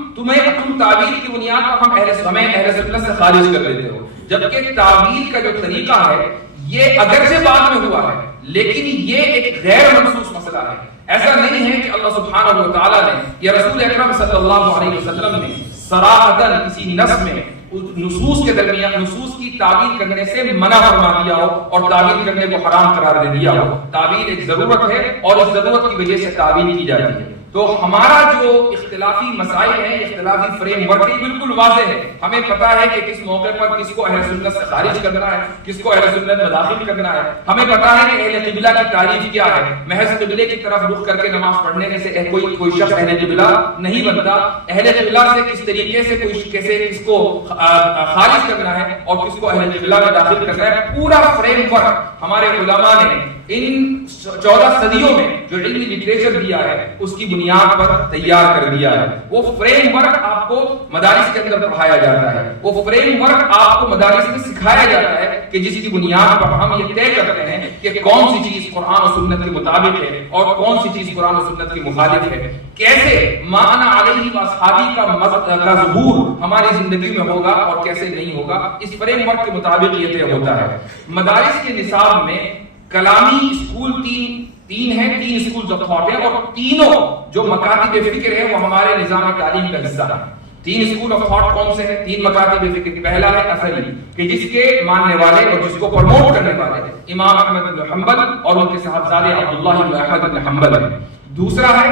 تم تعبیر کی بنیاد پر ہمیں اہل سنت سے خارج کر لیتے ہو، جبکہ تعبیر کا جو طریقہ ہے یہ اگرچہ بعد میں ہوا ہے لیکن یہ ایک غیر منصوص مسئلہ ہے. ایسا نہیں ہے کہ اللہ سبحانہ و تعالیٰ نے یا رسول اکرم صلی اللہ علیہ وسلم نے صراحتاً کسی نص میں نصوص کے درمیان نصوص کی تعبیر کرنے سے منع فرما دیا ہو اور تعبیر کرنے کو حرام قرار دے دیا ہو. تعبیر ایک ضرورت ہے اور اس ضرورت کی وجہ سے تعبیر کی جاتی ہے. تو ہمارا جو اختلافی مسائل ہیں، اختلافی فریم ورک بالکل واضح ہے. ہمیں پتا ہے کہ کس موقع پر کس کو اہل سنت سے خارج کرنا ہے، کس کو اہل سنت میں داخل کرنا ہے. ہمیں پتا ہے کہ اہل قبلہ کی تعریف کیا ہے. محض قبلے کی طرف رخ کر کے نماز پڑھنے سے کوئی شخص اہل قبلہ نہیں بنتا. اہل قبلہ سے کس طریقے سے کس کو خارج کرنا ہے اور کس کو اہل قبلہ میں داخل کرنا ہے، پورا فریم ورک ہمارے علماء نے ان 14 صدیوں میں جو علمی لٹریچر دیا ہے اس کی بنیاد پر تیار کر دیا ہے. وہ فریم ورک آپ کو مدارس کے اندر پڑھایا جاتا ہے، وہ فریم ورک آپ کو مدارس میں سکھایا جاتا ہے کہ جس کی بنیاد پر ہم یہ طے کرتے ہیں کہ کون سی چیز قرآن و سنت کے مطابق ہے اور کون سی چیز قرآن و سنت کی مخالف ہے. کیسے معنی علیہ واصحابی کا ظہور ہماری زندگی میں ہوگا اور کیسے نہیں ہوگا، اس فریم ورک کے مطابق یہ طے ہوتا ہے. مدارس کے نصاب میں کلامی اسکول تین ہیں، 3 اسکولز آف تھاٹ ہیں، اور تینوں جو مکاتب فکر ہیں وہ ہمارے نظام تعلیم کا حصہ ہیں۔ 3 اسکول آف تھاٹ کون سے ہیں؟ 3 مکاتب فکر۔ پہلا ہے اثری، کہ جس کے ماننے والے اور جس کو پروموٹ کرنے والے امام احمد بن حنبل اور ان کے صاحبزادے عبداللہ بن احمد بن حنبل ہیں۔ دوسرا ہے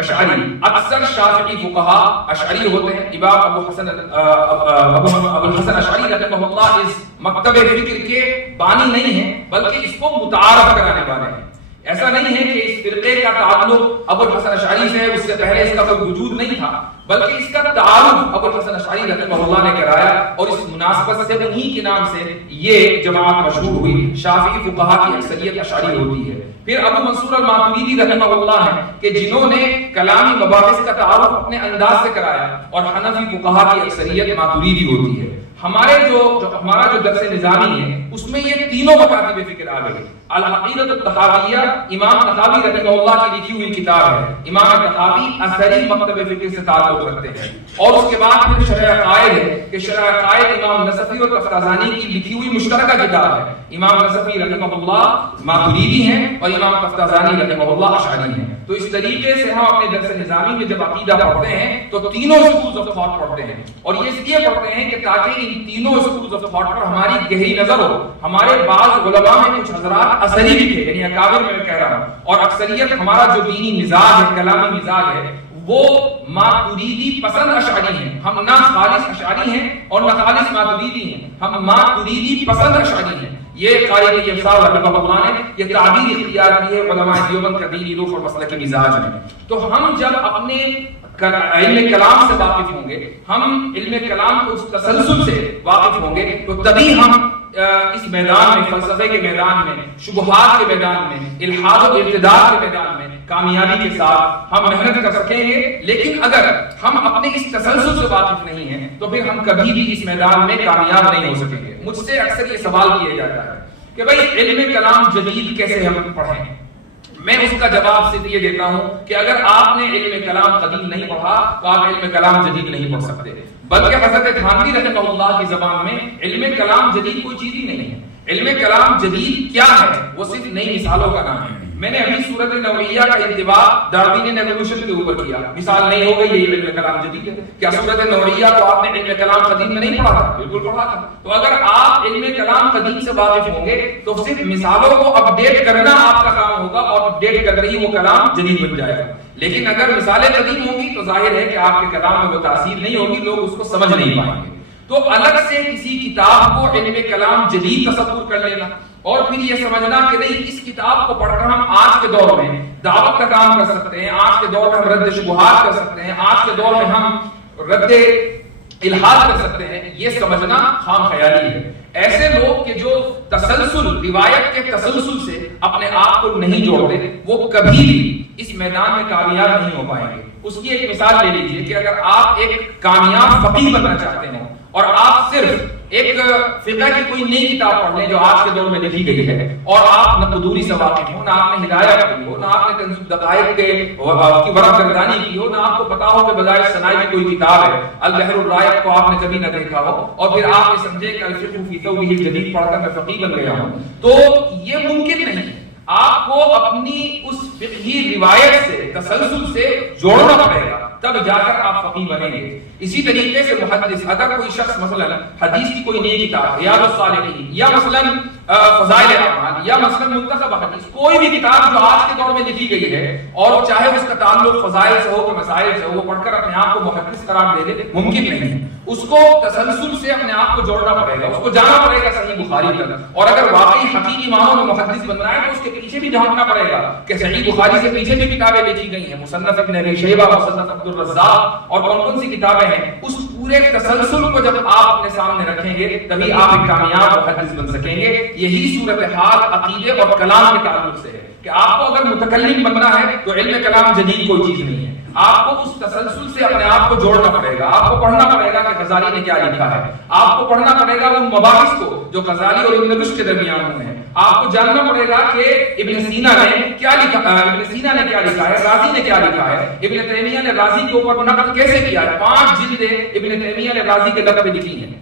اشعری، اکثر شافعی فقہا اشعری ہوتے ہیں۔ امام ابو الحسن اشعری رحمہ اللہ اس مکتب فکر کے بانی نہیں ہیں، بلکہ اس کو متعارف کرانے والے ہیں۔ ایسا نہیں ہے کہ اس فرقے کا تعلق ابو الحسن اشعری سے، اس سے پہلے اس کا کوئی وجود نہیں تھا، بلکہ اس کا تعارف ابو الحسن اشعری رحمہ اللہ نے کرایا، اور اس مناسبت سے انہی کے نام سے یہ جماعت مشہور ہوئی۔ شافعی فقہا کی اکثریت اشعری ہوتی ہے۔ پھر ابو منصور الماتریدی رحمہ اللہ ہیں کہ جنہوں نے کلامی مباحث کا تعارف اپنے انداز سے کرایا، اور حنفی فقہا کی اکثریت ماتریدی ہوتی ہے۔ ہمارا جو درس نظامی ہے اس میں یہ تینوں مکاتب فکر آ گئے۔ العقیدۃ الطحاویہ امام طحاوی رحمہ اللہ کی لکھی ہوئی کتاب ہے۔ امام طحاوی اثری مکتب فکر سے تعلق رکھتے ہیں، اور اس کے بعد پھر شرح عقائد ہے کہ شرح عقائد امام نصفی اور تفتازانی کی لکھی ہوئی مشترکہ کتاب ہے۔ امام نصفی رحمہ اللہ ماتریدی ہیں اور امام تفتازانی رحمہ اللہ اشعری ہیں۔ تو اس طریقے سے ہم اپنے درس نظامی میں جب عقیدہ پڑھتے ہیں تو تینوں اسکولز آف تھاٹ پڑھتے ہیں، اور یہ اس لیے پڑھتے ہیں کہ تاکہ ان تینوں اسکولز آف تھاٹ پر ہماری گہری نظر ہو۔ ہمارے بعض علماء میں کچھ حضرات اثری بھی تھے، یعنی اکابر میں کہہ رہا ہوں، اور اکثریت ہمارا جو دینی مزاج ہے، کلامی مزاج ہے، وہ ماتریدی پسند اشعری ہیں۔ ہم نہ خالص اشعری ہیں اور نہ خالص ماتریدی ہیں، ہم ماتریدی پسند اشعری ہیں۔ یہ قاری افسار رحمہ اللہ نے یہ تعبیر اختیار کی ہے علماء دیوبند کا دینی روح اور مسلک مزاج میں۔ تو ہم جب اپنے علم کلام سے واقف ہوں گے، ہم علم کلام کو اس تسلسل سے واقف ہوں گے، تو تبھی ہم اس میدان میں، فلسفے کے میدان میں، شبہات کے میدان میں، الحاد و ارتداد کے میدان میں کامیابی کے ساتھ ہم محنت کر سکیں گے۔ لیکن اگر ہم اپنے اس تسلسل سے واقف نہیں ہیں تو پھر ہم کبھی بھی اس میدان میں کامیاب نہیں ہو سکیں گے۔ مجھ سے اکثر یہ سوال کیا جاتا ہے کہ بھائی علم کلام جدید کیسے ہم پڑھیں؟ میں اس کا جواب صرف یہ دیتا ہوں کہ اگر آپ نے علم کلام قدیم نہیں پڑھا تو آپ علم کلام جدید نہیں پڑھ سکتے، بلکہ حضرت تھانوی رحمہ اللہ کی زبان میں علم کلام جدید کوئی چیز ہی نہیں ہے۔ علم کلام جدید کیا ہے؟ وہ صرف نئی مثالوں کا نام ہے۔ میں نے ابھی سورۃ نوعیہ کا انتباہ ڈارون ایوولوشن کے اوپر کیا، مثال نہیں ہو گئی یہ علم کلام جدید ہے۔ کیا سورۃ نوعیہ کو آپ نے علم کلام قدیم میں نہیں پڑھا تھا؟ بالکل پڑھا تھا۔ تو اگر آپ علم کلام قدیم سے واقف ہوں گے تو صرف مثالوں کو اپ ڈیٹ کرنا آپ کا کام ہوگا، اور اپ ڈیٹ کر رہی وہ کلام جدید بن جائے گا۔ لیکن اگر مثالیں قدیم ہوں گی تو ظاہر ہے کہ آپ کے کلام میں وہ تاثیر نہیں ہوگی، لوگ اس کو سمجھ نہیں پائیں گے۔ تو الگ سے کسی کتاب کو علم کلام جدید تصور کر لینا، اور پھر یہ سمجھنا کہ نہیں اس کتاب کو پڑھ کر ہم آج کے دور میں دعوت کا کام کر سکتے ہیں، آج کے دور میں ہم رد شبہات کر سکتے ہیں، آج کے دور میں ہم رد الحاد کر سکتے ہیں، یہ سمجھنا خام خیالی ہے۔ ایسے لوگ کہ جو تسلسل، روایت کے تسلسل سے اپنے آپ کو نہیں جوڑتے، وہ کبھی بھی اس میدان میں کامیاب نہیں ہو پائیں گے۔ اس کی ایک مثال لے لیجئے کہ اگر آپ ایک کامیاب فقیہ بننا چاہتے ہیں اور آپ صرف ایک فقہ کی کوئی نئی کتاب پڑھ لیں جو آج کے دور میں لکھی گئی ہے، اور آپ نہ قدوری سے واقف ہو، نہ آپ نے ہدایت پڑھی ہو، نہ آپ نے کنز دقائق کی ورق گردانی کی ہو، نہ آپ کو پتا ہو کہ بظاہر صناعی کی کوئی کتاب ہے البحر الرائق کو آپ نے کبھی نہ دیکھا ہو، اور پھر آپ یہ سمجھے کہ الفقہ فی توضیح الجدید پڑھ کر میں فقیہ بن گیا ہوں، تو یہ ممکن نہیں ہے۔ آپ کو اپنی اس فقہی روایت سے، تسلسل سے جوڑنا پڑے گا، تب جا کر آپ فقیہ بنیں گے۔ اسی طریقے سے محدث، اگر کوئی شخص مثلا حدیث کی کوئی نئی کتاب، ریاض الصالحین، یا مثلا فضائل اعمال، یا مثلا منتخب حدیث، کوئی بھی کتاب جو آج کے دور میں لکھی گئی ہے، اور چاہے اس کا تعلق فضائل سے ہو کہ مسائل سے ہو، وہ پڑھ کر اپنے آپ کو محدث قرار دے دے، ممکن نہیں ہے۔ اس کو تسلسل سے اپنے آپ کو جوڑنا پڑے گا، اس کو جانا پڑے گا صحیح بخاری تک، اور اگر واقعی حقیقی معنوں میں محدث بننا ہے تو اس کے پیچھے بھی جھانکنا پڑے گا کہ صحیح بخاری سے پیچھے بھی کتابیں لکھی گئی ہیں، مصنف ابن ابی شیبہ، مصنف عبد الرزاق، اور کون کون سی کتابیں ہیں۔ اس پورے تسلسل کو جب آپ اپنے سامنے رکھیں گے تبھی آپ ایک کامیاب محدث بن سکیں گے۔ یہی صورتحال عقیدے اور کلام کے تعلق سے ہے کہ آپ کو اگر متکلم بننا ہے تو علم کلام جدید کوئی چیز نہیں ہے، آپ کو اس تسلسل سے اپنے آپ کو جوڑنا پڑے گا۔ آپ کو پڑھنا پڑے گا کہ غزالی نے کیا لکھا ہے، آپ کو پڑھنا پڑے گا ان مباحث کو جو غزالی اور ابن رشد کے درمیان ہوئے ہیں، آپ کو جاننا پڑے گا کہ ابن سینا نے کیا لکھا ہے، رازی نے کیا لکھا ہے، ابن تیمیہ نے رازی کے اوپر نقد کیسے کیا ہے، 5 جلدیں ابن تیمیہ نے رازی کے نقد میں لکھی ہیں۔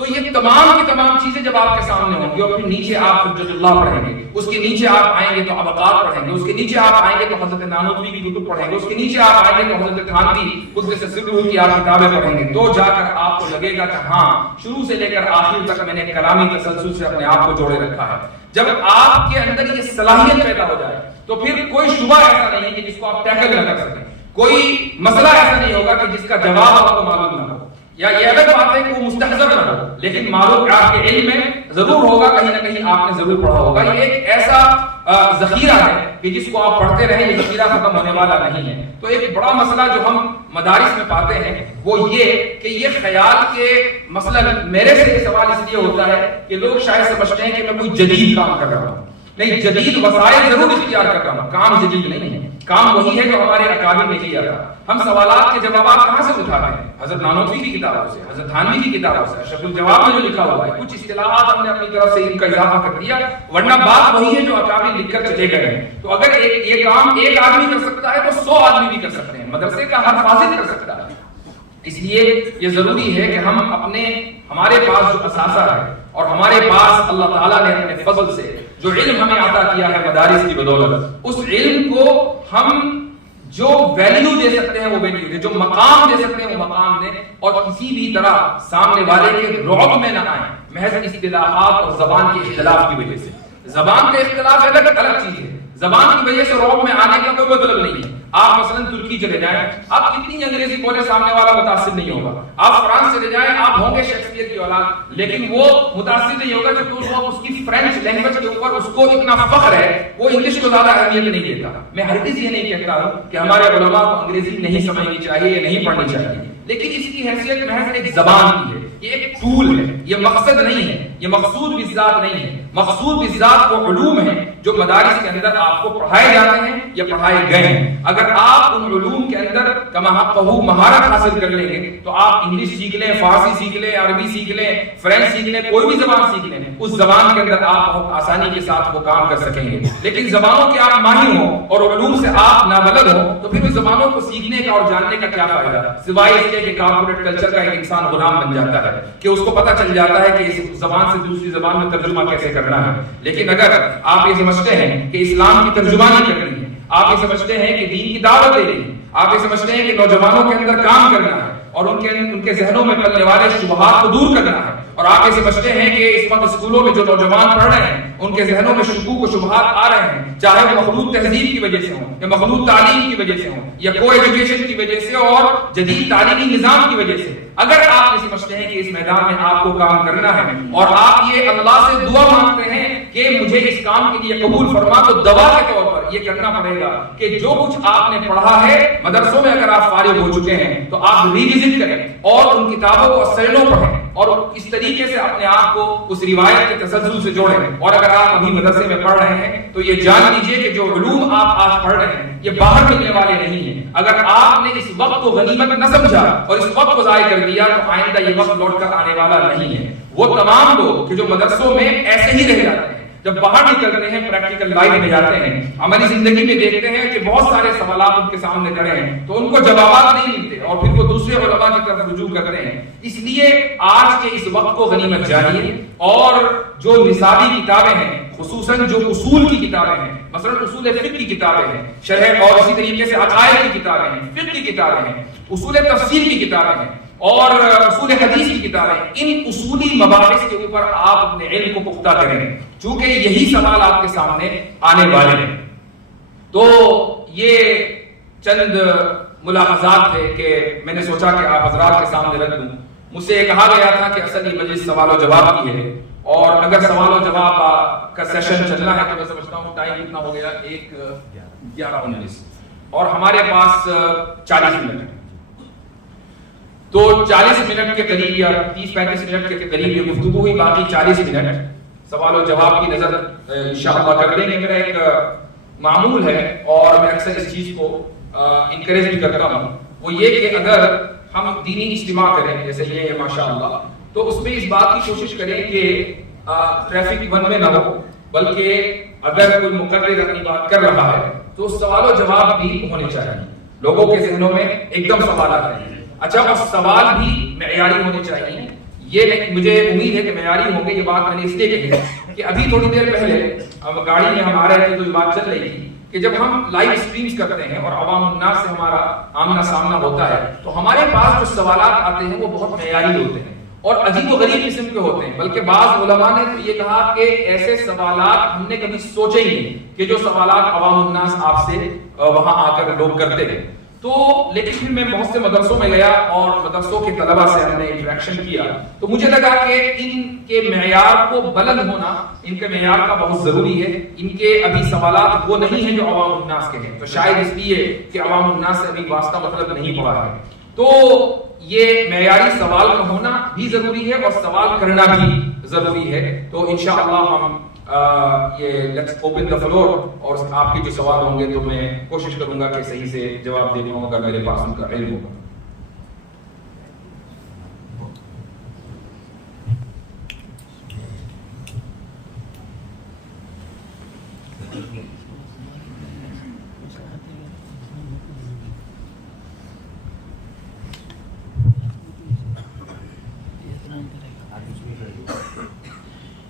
تو یہ تمام کی تمام چیزیں جب آپ کے سامنے ہوں گی، اور پھر نیچے آپ حجت اللہ پڑھیں گے، اس کے نیچے آپ آئیں گے تو ابقات پڑھیں گے، اس کے نیچے آپ آئیں گے تو حضرت نانوتوی کی کتب پڑھیں گے، اس کے نیچے آپ آئیں گے تو حضرت تھانوی قدس سرہ کی آپ کتابیں پڑھیں گے، تو جا کر آپ کو لگے گا کہ ہاں شروع سے لے کر آخر تک میں نے کلامی تسلسل سے اپنے آپ کو جوڑے رکھا ہے۔ جب آپ کے اندر یہ صلاحیت پیدا ہو جائے تو پھر کوئی شبہ ایسا نہیں ہے کہ جس کو آپ ٹیکل نہ کر سکیں، کوئی مسئلہ ایسا نہیں ہوگا کہ جس کا جواب آپ کو معلوم نہ ہو، یا یہ الگ بات ہے کہ وہ مستحضر نہ ہو، لیکن معلوم آپ کے علم میں ضرور ہوگا، کہیں نہ کہیں آپ نے ضرور پڑھا ہوگا۔ یہ ایک ایسا ذخیرہ ہے کہ جس کو آپ پڑھتے رہیں، یہ ذخیرہ ختم ہونے والا نہیں ہے۔ تو ایک بڑا مسئلہ جو ہم مدارس میں پاتے ہیں وہ یہ کہ یہ خیال کے مثلا میرے سے یہ سوال اس لیے ہوتا ہے کہ لوگ شاید سمجھتے ہیں کہ میں کوئی جدید کام کر رہا ہوں، نہیں، جدید وسائل ضرور اختیار کر رہا ہوں، کام جدید نہیں ہے، کام وہی ہے جو ہمارے اکابر نے کیا تھا۔ ہم سوالات کے جوابات کہاں سے اٹھاتے ہیں؟ حضرت نانوتوی کی کتابوں سے، حضرت تھانوی کی کتابوں سے، اشرف الجواب میں جو لکھا ہوا ہے، کچھ اصطلاحات ہم نے اپنی طرف سے ان کا اضافہ کر دیا، ورنہ بات وہی ہے جو اکابر لکھ کر چلے گئے ہیں۔ تو اگر یہ کام ایک آدمی کر سکتا ہے تو 100 آدمی بھی کر سکتے ہیں، مدرسے کا ہر فاضل کر سکتا ہے۔ اس لیے یہ ضروری ہے کہ ہم ہمارے پاس جو اثاثہ ہے اور ہمارے پاس اللہ تعالیٰ نے اپنے فضل سے جو علم ہمیں عطا کیا ہے مدارس کی بدولت، اس علم کو ہم جو ویلیو دے سکتے ہیں وہ ویلیو دے، جو مقام دے سکتے ہیں وہ مقام دیں، اور کسی بھی طرح سامنے والے کے رعب میں نہ آئیں محض اصطلاحات اور زبان کے اختلاف کی وجہ سے۔ زبان کا اختلاف الگ چیز ہے، زبان کی وجہ سے رعب میں آنے کا کوئی مطلب نہیں ہے۔ آپ مثلا ترکی چلے جائیں، آپ کتنی انگریزی بولے سامنے والا متاثر نہیں ہوگا۔ آپ فرانس چلے جائیں، آپ ہوں گے شیکسپیئر کی اولاد، لیکن وہ متاثر نہیں ہوگا کیونکہ وہ اس کی فرینچ لینگویج کے اوپر اس کو اتنا فخر ہے، وہ انگلش کو زیادہ اہمیت نہیں دیتا۔ میں ہرگز یہ نہیں کہتا ہوں کہ ہمارے علماء کو انگریزی نہیں سمجھنی چاہیے یا نہیں پڑھنی چاہیے، لیکن اس کی حیثیت محض ایک زبان کی ہے، یہ ایک ٹول ہے، یہ مقصد نہیں ہے، یہ مقصود بالذات نہیں ہے۔ مقصود بالذات وہ علوم ہیں جو مدارس کے اندر آپ کو پڑھائے جاتے ہیں یا پڑھائے گئے ہیں۔ اگر آپ ان علوم کے اندر کما حقہ مہارت حاصل کر لیں گے تو آپ انگلش سیکھ لیں، فارسی سیکھ لیں، عربی سیکھ لیں، فرینچ سیکھ لیں، کوئی بھی زبان سیکھ لیں، اس زبان کے اندر آپ بہت آسانی کے ساتھ وہ کام کر سکیں گے۔ لیکن زبانوں کے آپ ماہر ہوں اور علوم سے آپ نابلد ہوں تو پھر اس زبانوں کو سیکھنے کا اور جاننے کا کیا فائدہ، سوائے اس کے کہ کارپوریٹ کلچر کا ایک انسان غلام بن جاتا ہے کہ اس کو پتہ چل جاتا ہے کہ اس زبان سے دوسری زبان میں ترجمہ کیسے کرنا ہے۔ لیکن اگر آپ یہ سمجھتے ہیں کہ اسلام کی ترجمانی کرنی ہے، آپ یہ سمجھتے ہیں کہ دین کی دعوت دینی ہے، آپ یہ سمجھتے ہیں کہ نوجوانوں کے اندر کام کرنا ہے اور ان کے ذہنوں میں پلنے والے شبہات کو دور کرنا ہے، اور آپ یہ سمجھتے ہیں کہ اس وقت اسکولوں میں جو نوجوان پڑھ رہے ہیں ان کے ذہنوں میں شکوک و شبہات آ رہے ہیں، چاہے وہ مخلوط تہذیب کی وجہ سے ہوں یا مخلوط تعلیم کی وجہ سے ہوں یا کو ایجوکیشن کی وجہ سے اور جدید تعلیمی نظام کی وجہ سے، اگر آپ یہ سمجھتے ہیں کہ اس میدان میں آپ کو کام کرنا ہے اور آپ یہ اللہ سے دعا مانگتے ہیں کہ مجھے اس کام کے لیے قبول فرما، تو دوا کے طور پر یہ کرنا پڑے گا کہ جو کچھ آپ نے پڑھا ہے مدرسوں میں، اگر آپ فارغ ہو چکے ہیں تو آپ ریویزٹ کریں اور ان کتابوں کو سینوں پڑھیں اور اس طریقے سے اپنے آپ کو اس روایت کے تسلسل سے جوڑیں۔ اور اگر آپ ابھی مدرسے میں پڑھ رہے ہیں تو یہ جان لیجئے کہ جو علوم آپ آج پڑھ رہے ہیں یہ باہر ملنے والے نہیں ہیں۔ اگر آپ نے اس وقت کو غنیمت نہ سمجھا اور اس وقت کو ضائع کر دیا تو آئندہ یہ وقت لوٹ کر آنے والا نہیں ہے۔ وہ تمام لوگ کہ جو مدرسوں میں ایسے ہی رہ جاتے ہیں، جب باہر نکلتے ہیں پریکٹیکل لائف میں جاتے ہیں، عملی زندگی میں دیکھتے ہیں کہ بہت سارے سوالات ان کے سامنے کھڑے ہیں تو ان کو جوابات نہیں ملتے اور پھر وہ دوسرے علماء کی طرف رجوع کرتے ہیں۔ اس لیے آج کے اس وقت کو غنیمت جانیے اور جو نصابی کتابیں ہیں، خصوصاً جو اصول کی کتابیں ہیں، مثلا اصول فقہ کی کتابیں ہیں، شرح اور اسی طریقے سے عقائد کی کتابیں ہیں، فقہ کی کتابیں ہیں، اصول تفسیر کی کتابیں ہیں اور اصول حدیث کی کتابیں، ان اصولی مباحث کے اوپر آپ اپنے علم کو پختہ کریں چونکہ یہی سوال آپ کے سامنے آنے والے ہیں۔ تو یہ چند ملاحظات تھے کہ میں نے سوچا کہ آپ حضرات کے سامنے رکھ دوں۔ مجھ سے یہ کہا گیا تھا کہ اصل یہ مجلس سوال و جواب کی ہے اور اگر سوال و جواب کا سیشن چلنا ہے تو میں سمجھتا ہوں ٹائم کتنا ہو گیا، 1:11:19 اور ہمارے پاس 40 منٹ ہے، تو 40 منٹ کے قریب یا 30-35 منٹ کے قریب یہ گفتگو ہوئی، باقی 40 منٹ سوال و جواب کی نظر انشاءاللہ کر لیں گے۔ میرا ایک معمول ہے اور میں اکثر اس چیز کو انکریج بھی کرتا ہوں، وہ یہ کہ اگر ہم دینی اجتماع کریں جیسے یہ ہے ماشاءاللہ، تو اس میں اس بات کی کوشش کریں کہ ٹریفک ون میں نہ ہو، بلکہ اگر کوئی مقرر اپنی بات کر رہا ہے تو سوال و جواب بھی ہونے چاہیے۔ لوگوں کے ذہنوں میں ایک دم سوالات ہیں، اچھا اور سوال بھی معیاری ہونے چاہیے، یہ مجھے امید ہے کہ معیاری ہوں گے. یہ بات میں نے اس لیے کہی ہے کہ ابھی تھوڑی دیر پہلے گاڑی میں ہم آ رہے تھے تو یہ بات چل رہی تھی کہ جب ہم لائیو سٹریمز کرتے ہیں اور عوام الناس سے ہمارا آمنا سامنا ہوتا ہے تو ہمارے پاس جو سوالات آتے ہیں وہ بہت معیاری ہوتے ہیں اور عجیب و غریب قسم کے ہوتے ہیں. بلکہ بعض علماء نے تو یہ کہا کہ ایسے سوالات ہم نے کبھی سوچے ہی نہیں کہ جو سوالات عوام الناس آپ سے وہاں آ کر لوگ کرتے ہیں. تو لیکن پھر میں بہت سے مدرسوں میں گیا اور مدرسوں کے طلباء سے ہم نے انٹریکشن کیا تو مجھے لگا کہ ان کے معیار کو بلند ہونا ان کے معیار کا بہت ضروری ہے. ان کے ابھی سوالات وہ نہیں ہیں جو عوام الناس کے ہیں, تو شاید اس لیے کہ عوام الناس سے ابھی واسطہ مطلب نہیں پڑا ہے. تو یہ معیاری سوال کا ہونا بھی ضروری ہے اور سوال کرنا بھی ضروری ہے. تو انشاءاللہ ہم یہ لیٹس اوپن دا فلور اور آپ کے جو سوال ہوں گے تو میں کوشش کروں گا کہ صحیح سے جواب دے پاؤں اگر میرے پاس ان کا علم ہوگا.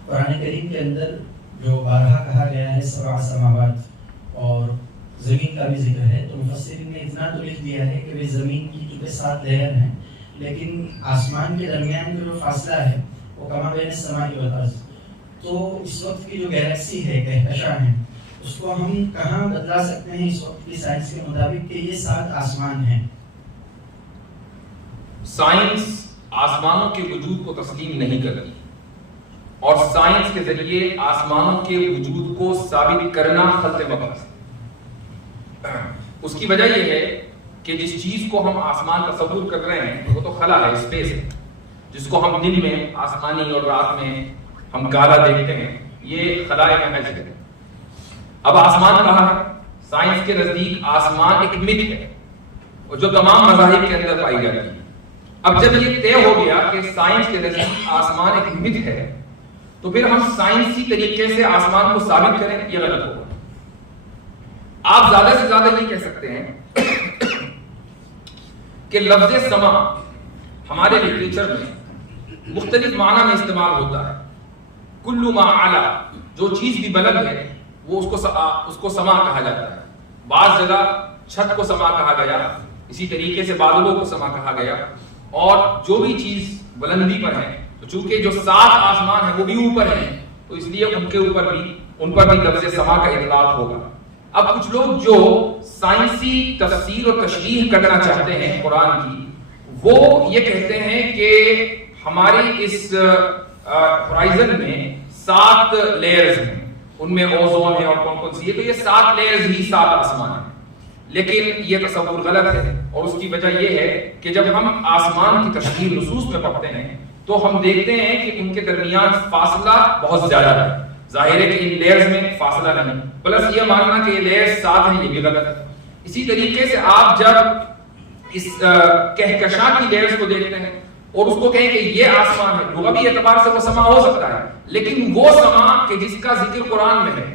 قرآن کریم کے اندر جو بارہا کہا گیا ہے سبع سماوات اور زمین کا بھی ذکر ہے, تو مفسرین نے اتنا تو لکھ دیا ہے کہ زمین کی چونکہ 7 لیئر ہیں لیکن آسمان کے درمیان کا جو فاصلہ ہے وہ کما بین السماء والارض. تو اس وقت کی جو گیلیکسی ہے کہکشاں ہے اس کو ہم کہاں بتلا سکتے ہیں اس وقت کی سائنس کے مطابق کہ یہ 7 آسمان ہیں؟ سائنس آسمانوں کے وجود کو تسلیم نہیں کرتی اور سائنس کے ذریعے آسمانوں کے وجود کو ثابت کرنا خلط مبحث. اس کی وجہ یہ ہے کہ جس چیز کو ہم آسمان تصور کر رہے ہیں وہ تو خلا ہے, اسپیس ہے, جس کو ہم دن میں آسمانی اور رات میں ہم کالا دیکھتے ہیں, یہ خلائے محض ہے. اب آسمان کہاں ہے؟ سائنس کے نزدیک آسمان ایک مت ہے اور جو تمام مذاہب کے اندر پائی جاتی ہے. اب جب یہ طے ہو گیا کہ سائنس کے نزدیک آسمان ایک مت ہے تو پھر ہم سائنسی طریقے سے آسمان کو ثابت کریں, یہ غلط ہوگا. آپ زیادہ سے زیادہ یہ کہہ سکتے ہیں کہ لفظ سما ہمارے لٹریچر میں مختلف معنی میں استعمال ہوتا ہے. کل ما علا, جو چیز بھی بلند ہے وہ اس کو سما کہا جاتا ہے. بعض جگہ چھت کو سما کہا گیا, اسی طریقے سے بادلوں کو سما کہا گیا. اور جو بھی چیز بلندی پر ہے تو چونکہ جو 7 آسمان ہیں وہ بھی اوپر ہیں تو اس لیے ان پر بھی لفظ سما کا اطلاق ہوگا. اب کچھ لوگ جو سائنسی تفسیر اور تشریح کرنا چاہتے ہیں قرآن کی, وہ یہ کہتے ہیں کہ ہماری اس ہورائزن میں 7 لیئرز ہیں, ان میں اوزون ہے اور کون سی ہے, تو یہ 7 لیئرز ہی 7 آسمان ہیں. لیکن یہ تصور غلط ہے اور اس کی وجہ یہ ہے کہ جب ہم آسمان کی تشریح نصوص میں پڑھتے ہیں تو ہم دیکھتے ہیں کہ ان کے درمیان فاصلہ بہت زیادہ ہے. ظاہر ہے کہ ان لیئرز میں فاصلہ نہیں, پلس یہ ماننا کہ یہ لیئرز 7 ہیں یہ بھی غلط ہے. اسی طریقے سے آپ جب اس کہکشاں کی لیئرز کو دیکھتے ہیں اور اس کو کہیں کہ یہ آسمان ہے, لغوی اعتبار سے وہ سما ہو سکتا ہے لیکن وہ سما کہ جس کا ذکر قرآن میں ہے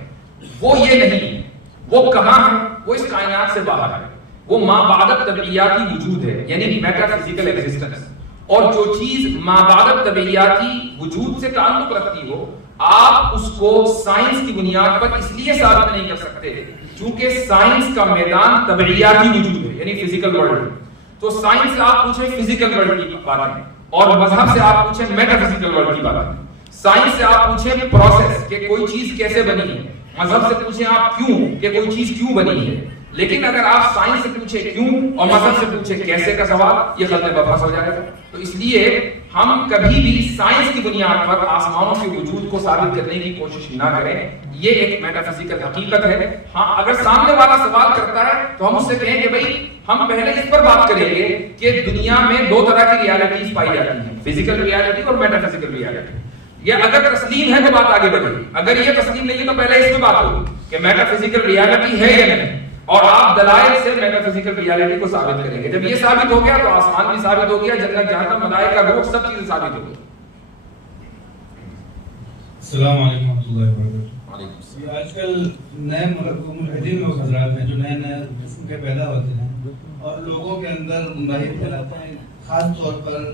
وہ یہ نہیں. وہ کہاں ہے؟ وہ اس کائنات سے باہر ہے. وہ ما بعد طبعیاتی وجود ہے, یعنی میٹا فزیکل ایگزسٹنس. اور جو چیز ما بعد طبعیاتی وجود سے تعلق رکھتی ہو آپ اس کو سائنس کی بنیاد پر اس لیے ثابت نہیں کر سکتے چونکہ سائنس کا میدان طبعیاتی وجود ہے, یعنی فزیکل ورلڈ. تو سائنس سے آپ پوچھیں فزیکل ورلڈ کی باتیں اور مذہب سے آپ پوچھیں میٹا فزیکل ورلڈ کی باتیں. سائنس سے آپ پوچھیں پروسیس کہ کوئی چیز کیسے بنی ہے, مذہب سے پوچھیں آپ کیوں کہ کوئی چیز کیوں بنی ہے. لیکن اگر آپ سائنس سے پوچھیں کیوں اور مذہب سے پوچھیں کیسے کا سوال, یہ خلط مبحث ہو جائے گا. تو اس لیے ہم کبھی بھی سائنس کی بنیاد پر آسمانوں کے وجود کو ثابت کرنے کی کوشش نہ کریں, یہ ایک میٹا فزیکل حقیقت ہے. ہاں اگر سامنے والا سوال کرتا ہے تو ہم اس سے کہیں کہ بھائی ہم پہلے اس پر بات کریں گے کہ دنیا میں 2 طرح کی ریالٹیز پائی جاتی ہیں, فزیکل ریالٹی اور میٹا فزیکل ریالٹی. یہ اگر تسلیم ہے تو بات آگے بڑھے گی, اگر یہ تسلیم نہیں ہے تو پہلے اس پہ بات ہوگی کہ میٹا فزیکل ریالٹی ہے یا نہیں, اور آپ دلائل سے میٹا فزیکل ریالٹی کو ثابت کریں گے. جب یہ ثابت ہو گیا تو آسمان بھی ثابت ہو گیا, جنت جہنم ملائکہ روح سب چیزیں ثابت ہو گئی. السلام علیکم ورحمۃ اللہ وبرکاتہ. وعلیکم السلام. یہ آج کل نئے ملحدین لوگ حضرات ہیں جو نئے قسم کے پیدا ہوتے ہیں اور لوگوں کے اندر گمراہی پھیلاتے ہیں, خاص طور پر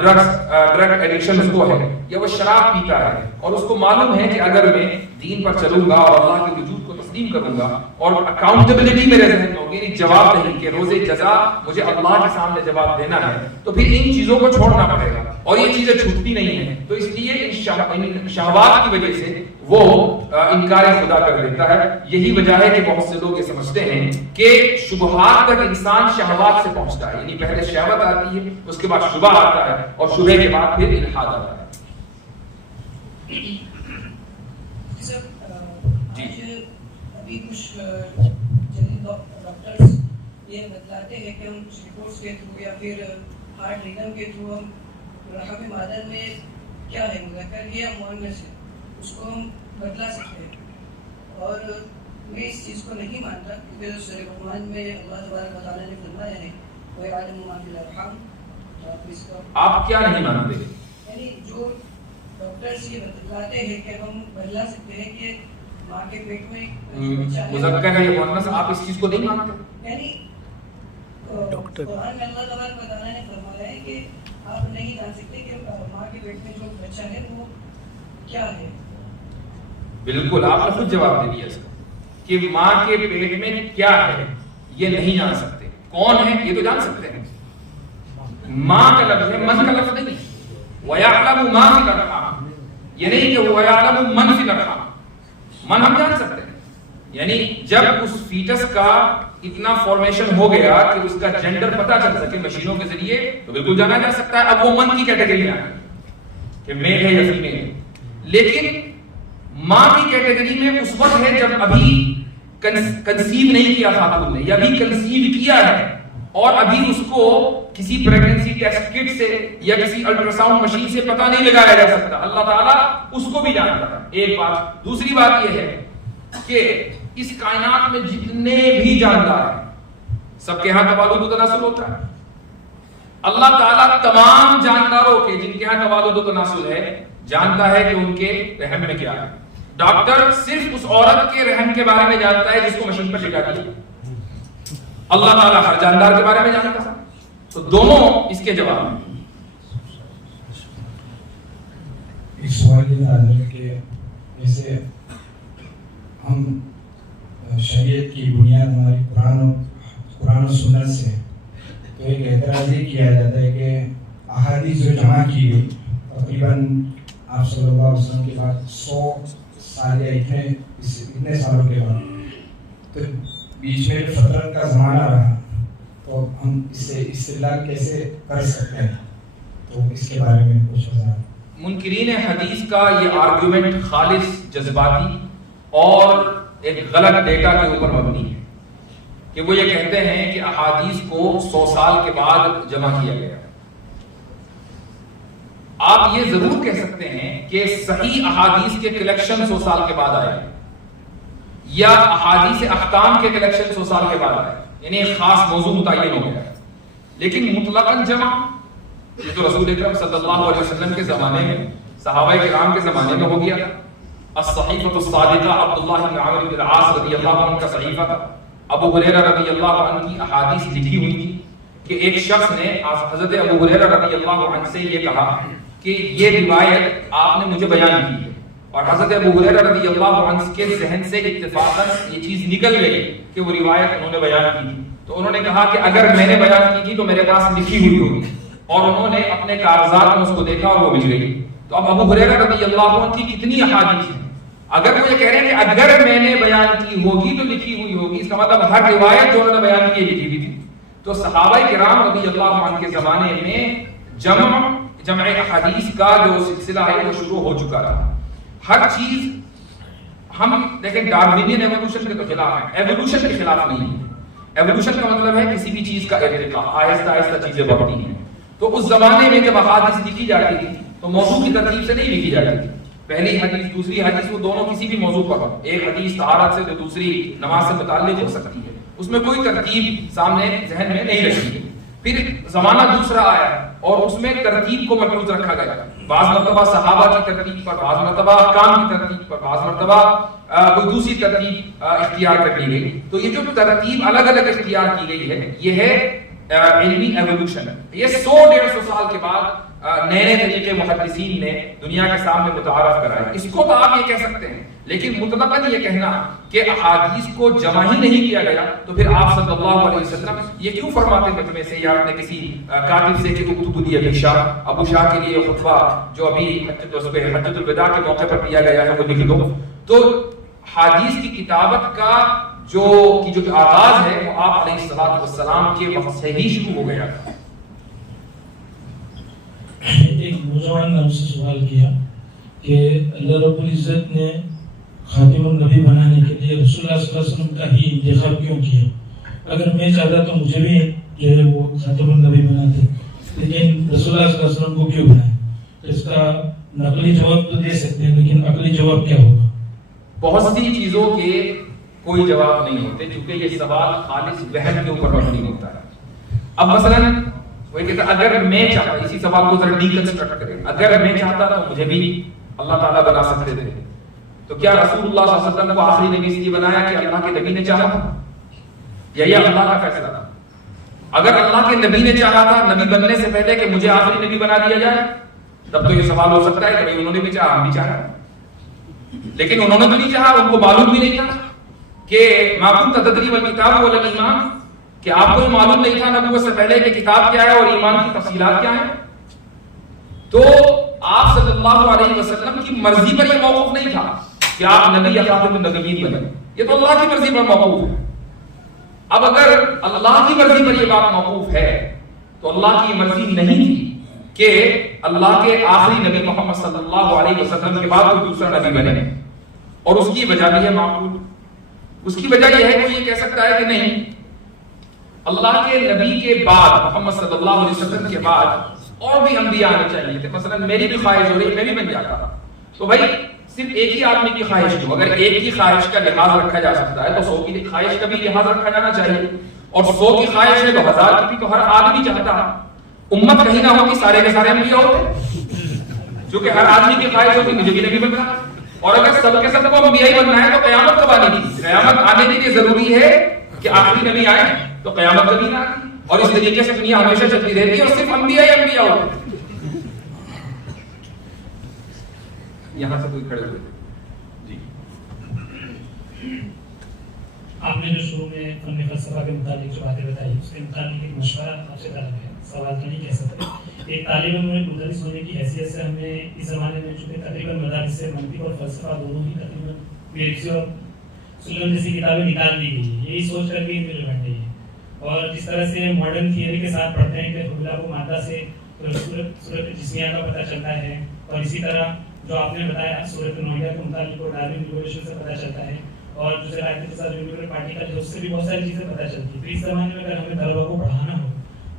ڈرگ ایڈکشن اس کو ہے یا وہ شراب پیتا ہے اور اس کو معلوم ہے کہ اگر میں دین پر چلوں گا اور اللہ کے وجود کو تسلیم کروں گا اور اکاؤنٹیبلٹی میرے ذہن میں ہوگی، جواب دہی کہ روز جزا مجھے اللہ کے سامنے جواب دینا ہے، تو پھر ان چیزوں کو چھوڑنا پڑے گا اور یہ چیزیں چھوٹتی نہیں ہیں. تو اس لیے ان شہوات کی وجہ سے وہ انکار خدا کر دیتا ہے. یہی وجہ ہے کہ بہت سے لوگ یہ سمجھتے ہیں کہ شبہات تک انسان شہوات سے پہنچتا ہے، یعنی پہلے شہوت آتی ہے، اس کے بعد شبہ آتا ہے اور شبہ کے بعد پھر الحاد آتا ہے. ابھی کچھ جدید ڈاکٹرز یہ بتلاتے ہیں کہ ہم کچھ رپورٹس کے تھرو یا پھر ہارٹ ریدم کے تھرو ہم رحم مادر میں کیا ہے مذکر ہے یا مؤنث ہے اس کو ہم بدلا سکتے ہیں. اور میں اس چیز کو نہیں مانتا کیونکہ سورہ لقمان میں اللہ تبارک و تعالیٰ نے فرمایا ہے وَيَعْلَمُ مَا فِي الْأَرْحَامِ. آپ کیا نہیں مانتے؟ یعنی جو ڈاکٹرز یہ بتلاتے ہیں کہ ہم بدلا سکتے ہیں کہ ماں کے پیٹ میں مذکر ہے یا مؤنث، آپ اس چیز کو نہیں مانتے؟ یعنی قرآن میں اللہ تبارک و تعالیٰ نے فرمایا ہے کہ آپ نہیں جان سکتے کہ ماں کے پیٹ میں جو بچہ ہے وہ کیا ہے. بالکل آپ نے خود جواب دے دیا اس کا کہ ماں کے پیٹ میں کیا ہے یہ نہیں جان سکتے. کون ہے یہ تو جان سکتے ہیں. ماں کا لفظ ہے، من کا لفظ نہیں. وَيَعْلَمُ مَا فِي الْأَرْحَامِ، یہ نہیں کہ وَيَعْلَمُ مَنْ فِي الْأَرْحَامِ. من ہم جان سکتے ہیں، یعنی جب اس فیٹس کا اتنا فارمیشن ہو گیا کہ اس کا جینڈر پتا چل سکے مشینوں کے ذریعے تو بالکل جانا جا سکتا ہے. اب وہ من کی کیٹیگری میں آئے کہ میل ہے یا فیمیل ہے. لیکن ماں کی کیٹیگری میں اس وقت ہے جب ابھی کنسیو نہیں کیا خاتون نے یا ابھی کنسیو کیا ہے اور ابھی اس کو کسی پریگننسی ٹیسٹ کٹ سے یا کسی الٹرا ساؤنڈ مشین سے پتہ نہیں لگایا جا سکتا. اللہ تعالیٰ اس کو بھی جانتا ہے. ایک بات. دوسری بات یہ ہے کہ اس کائنات میں جتنے بھی جاندار ہیں سب کے ہاں توالد و تناسل ہوتا ہے. اللہ تعالیٰ تمام جانداروں کے جن کے ہاں توالد و تناسل ہے جانتا ہے کہ ان کے رحم میں کیا ہے. ڈاکٹر صرف اس عورت کے رحم کے بارے میں جانتا ہے جس کو مشین پر لگا دیا. اللہ تعالیٰ ہر جاندار کے بارے میں جانتا ہے. تو دونوں اس کے جواب ہیں. ایک سوال یہ آ رہا ہے کہ جیسے ہم شریعت کی بنیاد ہماری قرآن و سنت سے، تو ایک اعتراض یہ کیا جاتا ہے کہ احادیث جو جمع کی گئی تقریباً آپ صلی اللہ علیہ وسلم کے بعد 100 سال یا اتنے سالوں کے بعد، تو بیچ میں فترت کا زمانہ رہا، تو ہم اس سے استدلال کیسے کر سکتے ہیں؟ تو اس کے بارے میں کچھ وضاحت. منکرین حدیث کا یہ آرگیومنٹ خالص جذباتی اور ایک غلط ڈیٹا کے اوپر مبنی ہے کہ وہ یہ کہتے ہیں کہ احادیث کو 100 سال کے بعد جمع کیا گیا. آپ یہ ضرور کہہ سکتے ہیں کہ صحیح احادیث کے کلیکشن 100 سال کے بعد آئے یا احادیث احکام کے کلیکشن 100 سال کے بعد آئے، یعنی ایک خاص موضوع متعین ہو گیا. لیکن مطلقاً جمع یہ تو رسول اکرم صلی اللہ علیہ وسلم کے زمانے میں، صحابہ کرام کے زمانے میں ہو گیا. الصحیفۃ الصادقہ عبداللہ بن عمرو بن العاص رضی اللہ عنہ کا صحیفہ تھا. ابو ہریرہ رضی اللہ عنہ کی احادیث لکھی ہوئی تھی کہ ایک شخص نے حضرت ابو ہریرہ رضی اللہ عنہ سے یہ کہا کہ یہ روایت آپ نے مجھے بیان کی ہے، اور حضرت ابو ہریرہ رضی اللہ عنہ کے ذہن سے اتفاقاً یہ چیز نکل گئی کہ وہ روایت انہوں نے بیان کی تھی. تو انہوں نے کہا کہ اگر میں نے بیان کی تھی تو میرے پاس لکھی ہوئی ہوگی، اور انہوں نے اپنے کاغذات میں اس کو دیکھا اور وہ مل گئی. تو اب ابو ہریرہ رضی اللہ عنہ کی کتنی احادیث ہیں؟ اگر وہ یہ کہہ رہے ہیں کہ اگر میں نے بیان کی ہوگی تو لکھی ہوئی ہوگی، اس کا مطلب ہر روایت جو انہوں نے بیان کی لکھی ہوئی تھی. تو صحابہ کرام رضی اللہ عنہ کے زمانے میں جمع احادیث کا جو سلسلہ ہے وہ شروع ہو چکا تھا. ہر چیز ہم دیکھیں ڈارونین ایوولوشن کے تو خلاف ہیں، ایوولوشن کے خلاف نہیں ہے. ایوولوشن کا مطلب ہے کسی بھی چیز کا ارتقاء، آہستہ آہستہ چیزیں بڑھتی ہیں. تو اس زمانے میں جب احادیث لکھی جاتی تھی تو موضوع کی ترتیب سے نہیں لکھی جاتی تھی. پہلی حدیث دوسری حدیث وہ دونوں کسی بھی موضوع پر ہو. ایک حدیث طہارت سے تو دوسری نماز سے متعلق ہو سکتی ہے، اس میں کوئی ترتیب سامنے ذہن میں نہیں رکھی ہے. پھر زمانہ دوسرا آیا اور اس میں ترتیب کو محفوظ رکھا گیا. بعض مرتبہ صحابہ کی ترتیب پر، بعض مرتبہ احکام کی ترتیب پر، بعض مرتبہ کوئی دوسری ترتیب اختیار کر لی گئی. تو یہ جو ترتیب الگ الگ اختیار کی گئی ہے یہ ہے علمی ایوولوشن ہے. یہ 100-150 سال کے بعد نئے نئے طریقے محدثین نے دنیا کے سامنے متعارف کرائے. اس کو تو آپ یہ کہہ سکتے ہیں, لیکن مطلقاً یہ کہنا کہ احادیث کو جمع ہی نہیں کیا گیا, تو پھر آپ صلی اللہ علیہ وسلم یہ کیوں فرماتے مجمع سے یا اپنے کسی کاتب سے کہ اکتبوا لی ابی شاہ, ابو شاہ کے لیے خطبہ جو ابھی حجۃ الوداع کے موقع پر دیا گیا ہے وہ لکھ دو. تو حدیث کی کتابت کا جو آغاز ہے وہ آپ علیہ السلام کے وقت سے ہی شروع ہو گیا تھا. ایک نوجوان نے ہم سے سوال کیا کہ اللہ رب العزت نے خاتم النبی بنانے کے لیے رسول اللہ صلی اللہ علیہ وسلم کا ہی انتخاب کیوں کیا؟ اگر میں چاہتا تو مجھے بھی جو ہے وہ خاتم النبی بناتے, لیکن رسول اللہ صلی اللہ علیہ وسلم کو کیوں بنایا؟ اس کا نقلی جواب تو دے سکتے ہیں, لیکن عقلی جواب کیا ہوگا؟ بہت سی چیزوں کے کوئی جواب نہیں ہوتے, کیونکہ یہ سوال خالص وہم کے اوپر مبنی ہوتا ہے. اب مثلاً وہ کہتا ہے اگر میں چاہتا, اسی سوال کو ذرا ڈیکنسٹرکٹ کریں, اگر میں چاہتا تو مجھے بھی اللہ تعالیٰ بنا سکتے تھے, تو کیا رسول اللہ صلی اللہ علیہ وسلم کو آخری نبی اس لیے بنایا کہ اللہ کے نبی نے چاہا تھا, یا یہ اللہ کا فیصلہ تھا؟ اگر اللہ کے نبی نے چاہا تھا نبی بننے سے پہلے کہ مجھے آخری نبی بنا دیا جائے, تب تو یہ سوال ہو سکتا ہے کہ انہوں نے بھی چاہا, ہم بھی چاہا, لیکن انہوں نے بھی نہیں چاہا, ان کو معلوم بھی نہیں تھا کہ ما كنت تدری والکتاب ولا الایمان, کہ آپ کو معلوم نہیں تھا نبوت سے پہلے کہ کتاب کیا ہے اور ایمان کی تفصیلات کیا ہیں. تو آپ صلی اللہ علیہ وسلم کی مرضی پر یہ موقوف نہیں تھا کہ آپ نبی یا خاتم النبیین بنے, یہ تو اللہ کی مرضی پر موقوف ہے. اب اگر اللہ کی مرضی پر یہ بات موقوف ہے تو اللہ کی مرضی نہیں تھی کہ اللہ کے آخری نبی محمد صلی اللہ علیہ وسلم کے بعد کوئی دوسرا نبی بنے, اور اس کی وجہ بھی ہے معقول. اس کی وجہ یہ ہے کہ یہ کہہ سکتا ہے کہ نہیں, اللہ کے نبی کے بعد محمد صلی اللہ علیہ وسلم کے بعد اور بھی انبیاء آنے چاہیے تھے. مثلا میری بھی خواہش ہو رہی ہے, میں بھی بن جاتا تھا, تو بھائی صرف ایک ہی آدمی کی خواہش کیوں؟ اگر ایک کی خواہش کا لحاظ رکھا جا سکتا ہے تو 100 کی خواہش کا بھی لحاظ رکھا جانا چاہیے, اور 100 کی خواہش ہے تو 1000 کی بھی تو ہر آدمی چاہتا. امت کہیں نہ ہو کہ سارے کے سارے انبیاء ہوتے, کیونکہ ہر آدمی کی خواہش ہوتی مجھے بھی نبی بننا, اور اگر سب کے سب کو انبیاء ہی بننا ہے تو قیامت کب آنے کی؟ قیامت آنے کے لیے ضروری ہے کہ آخری نبی آئے, تو قیامت کبھی نہ آتی, اور اس طریقے سے دنیا ہمیشہ چلتی رہتی ہے اور صرف انبیاء ہی انبیاء ہوتے. یہاں سے کوئی کھڑے ہوئے جی. آپ نے جو شروع میں فن فلسفہ کے متعلق جو باتیں بتائی, اس کے متعلق ایک مشورہ آپ سے طلب ہے, سوال تو نہیں کہہ سکتے. ایک طالب علم میں مدرس ہونے کی حیثیت سے ہمیں اس زمانے میں چونکہ تقریباً مدارس سے منطق اور فلسفہ دونوں ہی تقریباً میرکس اور سلم جیسی کتابیں نکال دی گئی, یہی سوچ کر کے مل بیٹھ گئی ہے. اور جس طرح سے ماڈرن تھیوری کے ساتھ پڑھتے ہیں کہ فضلہ کو مادہ سے صورت جسمیہ کا پتہ چلتا ہے, اور اسی طرح جو آپ نے بتایا صورت نوعیہ کے متعلق کو ڈارون ایوولوشن سے پتہ چلتا ہے, اور جو رائٹ کے ساتھ نیوکلیئر پارٹیکل ہے اس سے بھی بہت ساری چیزیں پتہ چلتی ہیں. تو اس زمانے میں اگر ہمیں طلبہ کو پڑھانا ہو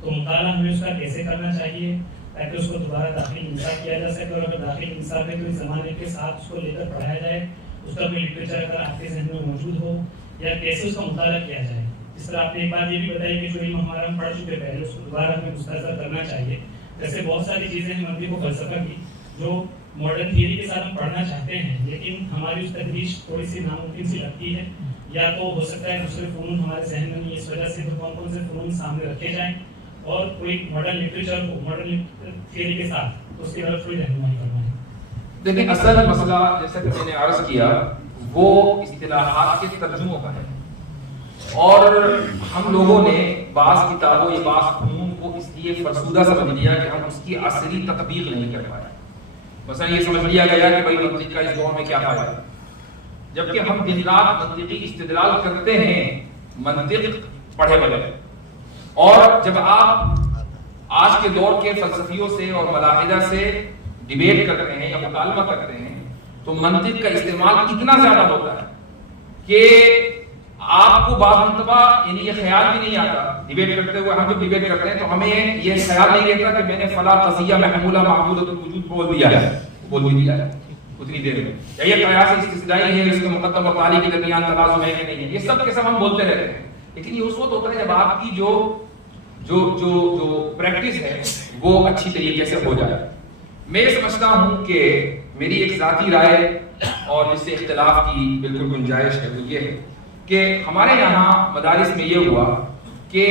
تو مطالعہ ہمیں اس کا کیسے کرنا چاہیے تاکہ اس کو دوبارہ داخل انصاف کیا جا سکے, اور اگر داخل انصاف ہے تو اس زمانے کے ساتھ اس کو لے کر پڑھایا جائے, اس کا کوئی لٹریچر اگر آپ کے ذہن میں موجود ہو, یا کیسے اس کا مطالعہ کیا جائے. اس طرح آپ نے ایک بات یہ بھی بتائی کہ جو علم ہمارا ہم پڑھ چکے پہلے اس کو دوبارہ ہمیں مستحضر کرنا چاہیے. جیسے بہت ساری چیزیں ہیں منطق و فلسفہ کی جو ماڈرن تھیوری کے ساتھ ہم پڑھنا چاہتے ہیں, لیکن ہماری اس تدریج تھوڑی سی ناممکن سی لگتی ہے, یا تو ہو سکتا ہے دوسرے فنون ہمارے ذہن میں نہیں, اس وجہ سے کون کون سے فنون سامنے رکھے جائیں اور کوئی ماڈرن لٹریچر ہو ماڈرن تھیوری کے ساتھ اس کی طرف تھوڑی رہنمائی کرنا ہے. دیکھیں اصل مسئلہ جیسا کہ میں نے عرض کیا وہ اصطلاحات کے ترجموں کا ہے, اور ہم لوگوں نے بعض کتابوں یا بعض فنون کو اس لیے فرسودہ سمجھ لیا کہ ہم اس کی عصری تطبیق نہیں کر پائے. مثلا یہ سمجھ لیا گیا کہ بھائی منطق کا اس دور میں کیا فائدہ, جبکہ ہم دن رات منطقی استدلال کرتے ہیں منطق پڑھے بغیر. اور جب آپ آج کے دور کے فلسفیوں سے اور ملاحدہ سے ڈیبیٹ کرتے ہیں یا مکالمہ کرتے ہیں تو منطق کا استعمال اتنا زیادہ ہوتا ہے کہ آپ کو بعض مرتبہ یعنی یہ خیال بھی نہیں آتا. ڈیبیٹ کرتے ہوئے ہم جب ڈیبیٹ کرتے ہیں تو ہمیں یہ خیال نہیں رہتا کہ میں نے فلاں قضیہ محمولہ معقولۃ الوجود بول دیا ہے, بول بھی دیا ہے اتنی دیر میں, یا یہ قیاس استثنائی ہے, اس کے مقدم اور تالی کے درمیان تلازم ہے کہ نہیں ہے, یہ سب کے سب ہم بولتے رہتے ہیں. لیکن یہ اس وقت ہوتا ہے جب آپ کی جو پریکٹس ہے وہ اچھی طریقے سے ہو جائے. میں یہ سمجھتا ہوں کہ میری ایک ذاتی رائے اور جس سے اختلاف کی بالکل گنجائش ہے وہ یہ ہے کہ ہمارے یہاں مدارس میں یہ ہوا کہ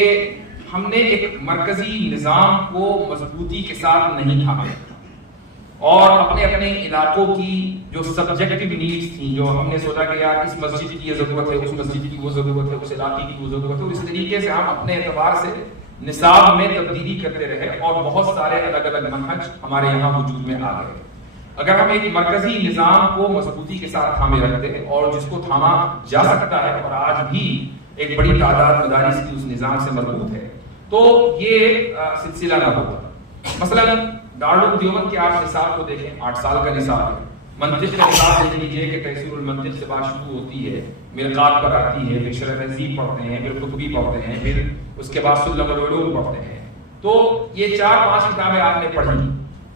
ہم نے ایک مرکزی نظام کو مضبوطی کے ساتھ نہیں تھاما اور اپنے اپنے علاقوں کی جو سبجیکٹو نیڈز تھیں، جو ہم نے سوچا کہ یار اس مسجد کی یہ ضرورت ہے، اس مسجد کی وہ ضرورت ہے، اس علاقے کی وہ ضرورت ہے، اور اس طریقے سے ہم اپنے اعتبار سے نصاب میں تبدیلی کرتے رہے اور بہت سارے الگ الگ منہج ہمارے یہاں وجود میں آ گئے۔ اگر ہم ایک مرکزی نظام کو مضبوطی کے ساتھ تھامے رکھتے ہیں اور جس کو تھاما جا سکتا ہے اور آج بھی ایک بڑی تعداد مدارس کی اس نظام سے مربوط ہے، تو یہ سلسلہ نہ ہوتا۔ مثلا دارالعلوم دیوبند کے آپ نصاب کو دیکھیں، 8 سال کا نصاب ہے۔ منطق کا نصاب دیکھ لیجیے کہ تیسیر المنطق سے بات شروع ہوتی ہے، مرقات پر آتی ہے، پھر شرح تہذیب پڑھتے ہیں، پھر قطبی پڑھتے ہیں، پھر اس کے بعد سلم العلوم پڑھتے ہیں۔ تو یہ 4-5 کتابیں آپ نے پڑھی۔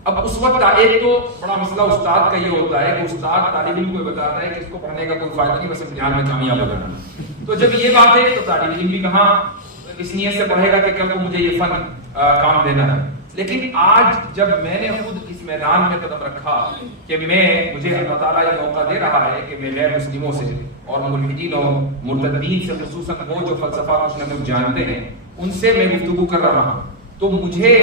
اب اس وقت ایک تو بڑا مسئلہ استاد کا یہ ہوتا ہے کہ استاد طالب علم کو بتاتا ہے کہ اس کو پڑھنے کا کوئی فائدہ نہیں، بس امتحان میں کامیاب ہو جانا۔ تو جب یہ بات ہے تو طالب علم بھی کہاں اس نیت سے پڑھے گا کہ کل کو مجھے یہ فن کام دینا ہے۔ لیکن آج جب میں نے خود اس میدان میں قدم رکھا کہ مجھے اللہ تعالیٰ یہ موقع دے رہا ہے کہ میں غیر مسلموں سے اور ملحدین اور مرتدین سے، خصوصاً وہ جو فلسفہ کچھ نہ کچھ جانتے ہیں، ان سے میں گفتگو کر رہا ہوں، تو مجھے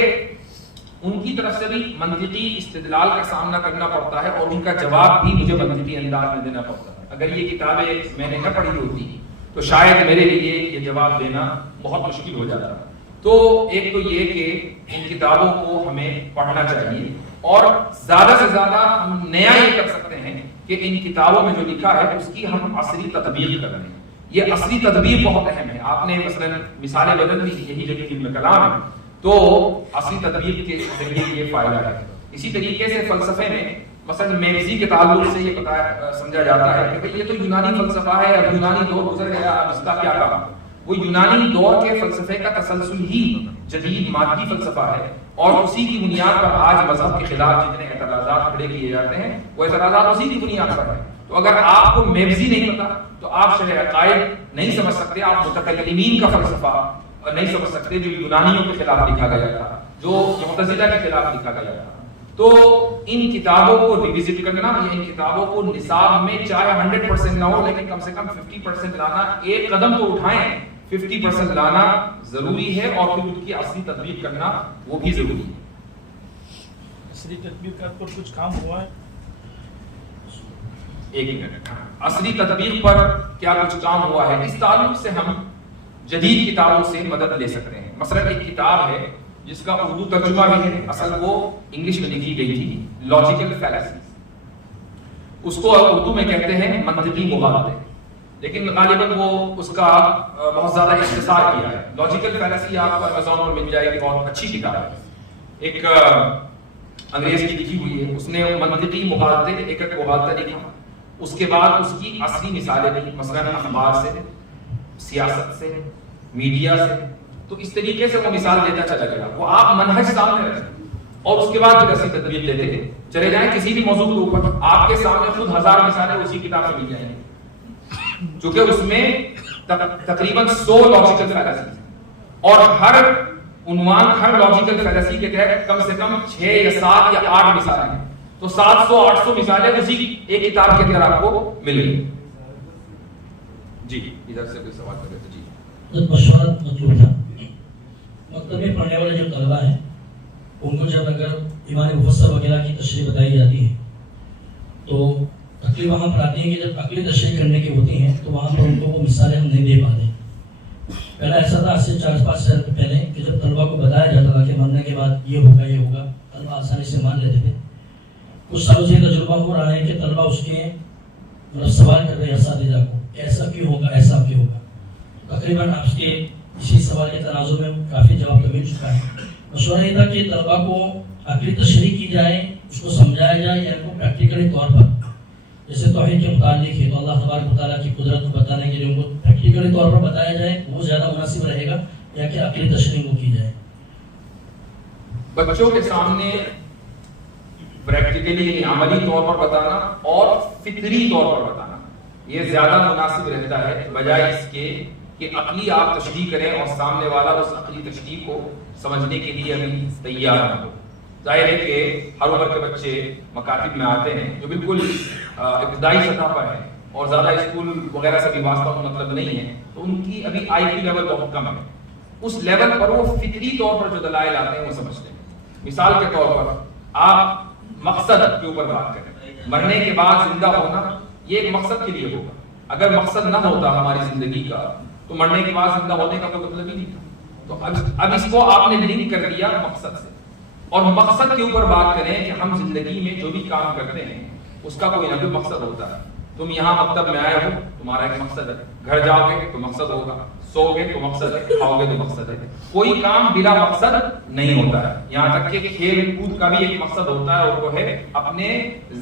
ان کی طرف سے بھی منطقی استدلال کا سامنا کرنا پڑتا ہے اور ان کا جواب بھی مجھے منطقی انداز میں دینا پڑتا ہے۔ اگر یہ کتابیں میں نے نہ پڑھی ہوتی تو شاید میرے لیے یہ جواب دینا بہت مشکل ہو جاتا۔ تو ایک تو یہ کہ ان کتابوں کو ہمیں پڑھنا چاہیے اور زیادہ سے زیادہ ہم نیا یہ کر سکتے ہیں کہ ان کتابوں میں جو لکھا ہے اس کی ہم عصری تطبیق کر لیں۔ یہ عصری تطبیق بہت اہم ہے۔ آپ نے مثلا مثال بدل دی، یہی جگہ علم کلام ہے، تو عصری تطبیق کے ذریعے یہ فائدہ ہے۔ اسی طریقے سے فلسفے میں مثلا میمزی کے تعلق سے یہ سمجھا جاتا ہے کہ یہ تو یونانی فلسفہ ہے، اب یونانی دور گزر گیا، اب اس کا کیا کام؟ وہ یونانی دور کے فلسفے کا تسلسل ہی جدید مادی فلسفہ ہے اور اسی کی بنیاد پر آج مذہب کے خلاف جتنے اعتراضات کھڑے کیے جاتے ہیں وہ اعتراضات اسی کی بنیاد پر ہیں۔ تو اگر آپ کو میمزی نہیں پتا تو آپ شرح عقائد نہیں سمجھ سکتے، آپ متکلمین کا فلسفہ نہیں سمجھ سکتے جو یونانیوں کے خلاف لکھا گیا تھا، جو معتزلہ کے خلاف لکھا گیا تھا۔ تو ان کتابوں کو ریوزٹ کرنا یا ان کتابوں کو نصاب میں چاہے 100% نہ ہو لیکن کم سے کم 50% لانا، ایک قدم تو اٹھائیں، 50% لانا ضروری ہے اور پھر ان کی عصری تطبیق کرنا وہ بھی ضروری ہے۔ عصری تطبیق پر کچھ کام ہوا ہے؟ ایک منٹ، عصری تطبیق پر کیا کچھ کام ہوا ہے؟ اس تعلق سے ہم جدید کتابوں سے مدد لے سکتے ہیں۔ مثلا ایک کتاب ہے جس کا اردو ترجمہ بھی ہے، اصل وہ انگلش میں لکھی گئی تھی، لاجیکل فیلسیز۔ اس کو اردو میں کہتے ہیں منطقی مغالطے، لیکن غالباً وہ اس کا بہت زیادہ اختصار کیا ہے۔ لاجیکل فیلسی آپ کو امیزون پر مل جائے گی، بہت اچھی کتاب ہے، ایک انگریز کی لکھی ہوئی ہے۔ اس نے منطقی مغالطے ایک ایک مغالطہ لکھا، اس کے بعد اس کی عصری مثالیں دی، مثلا اخبار سے، سیاست سے، میڈیا سے۔ تو اس طریقے سے وہ مثال دیتا چلا گیا، وہ آپ منہج سامنے رکھیں اور اس کے بعد پھر عصری تطبیق دیتے ہیں۔ چلے جائیں کسی بھی موضوع کے اوپر، آپ کے سامنے خود 1000 مثالیں اسی کتاب سے مل جائیں گی، جو کہ اس میں تقریباً 100 لاجیکل فیلسیز ہیں اور ہر عنوان، ہر لاجیکل فیلسی کے تحت کم سے کم 6 یا 7 یا 8 مثالیں ہیں۔ تو 700-800 مثالیں اسی ایک کتاب کے اندر آپ کو مل گئی۔ جی ادھر سے کوئی سوال کرے تو جی۔ مشورت مطلوب تھا۔ مکتب میں پڑھنے والے جو طلبہ ہیں ان کو جب اگر ایمان مفسر وغیرہ کی تشریح بتائی جاتی ہے تو تکلیف وہاں پر آتی ہے کہ جب عقلی تشریح کرنے کی ہوتی ہیں تو وہاں پر ان کو وہ مثالیں ہم نہیں دے پاتے۔ پہلا ایسا تھا آج سے 4-5 سال پہلے کہ جب طلبہ کو بتایا جاتا تھا کہ مرنے کے بعد یہ ہوگا، طلبہ آسانی سے مان لیتے تھے۔ کچھ سالوں سے تجربہ ہو رہا ہے کہ طلبہ اس کے سوال کر رہے ہیں اساتذہ کو، ایسا کیوں ہوگا، ایسا کیوں ہوگا۔ تقریباً آپ کے اسی سوال کے تناظر میں کافی جواب تو مل چکا ہے۔ مشورہ یہ تھا کہ طلبہ کو عقلی تشریح کی جائے، اس کو سمجھایا جائے یا ان کو پریکٹیکلی طور پر، جیسے توحید کے متعلق ہے تو اللہ تبارک و تعالیٰ کی قدرت کو بتانے کے لیے ان کو پریکٹیکلی طور پر بتایا جائے، وہ زیادہ مناسب رہے گا، یا کہ عقلی تشریح کو کی جائے؟ بچوں کے سامنے پریکٹیکلی عملی طور پر بتانا اور فطری طور پر بتانا یہ زیادہ مناسب رہتا ہے، بجائے اس کے کہ عقلی آپ تشریح کریں اور سامنے والا اس عقلی تشریح کو سمجھنے کے لیے ابھی تیار نہ ہو۔ ظاہر ہے کہ ہر عمر کے بچے مکاتب میں آتے ہیں جو بالکل ابتدائی سطح پر ہیں اور زیادہ اسکول وغیرہ سے بھی واسطہ مطلب نہیں ہے، تو ان کی ابھی آئی کیو لیول بہت کم ہے۔ اس لیول پر وہ فطری طور پر جو دلائل آتے ہیں وہ سمجھتے ہیں. مثال کے طور پر آپ مقصد کے اوپر بات کریں, مرنے کے بعد زندہ ہونا یہ ایک مقصد کے لیے ہوگا. اگر مقصد نہ ہوتا ہماری زندگی کا تو مرنے کے بعد زندہ ہونے کا کوئی مطلب ہی نہیں تھا. تو اب اس کو آپ نے لنک کر دیا مقصد سے, اور مقصد کے اوپر بات کریں کہ ہم زندگی میں جو بھی کام کرتے ہیں اس کا کوئی نہ کوئی مقصد ہوتا ہے. تم یہاں مکتب میں آئے ہو, تمہارا ایک مقصد ہے. گھر جاؤ گے تو مقصد ہوگا, سو گے تو مقصد ہے, کھاؤ گے تو مقصد ہے. کوئی کام بلا مقصد نہیں ہوتا ہے. یہاں تک کہ کھیل کود کا بھی ایک مقصد ہوتا ہے, اور وہ ہے اپنے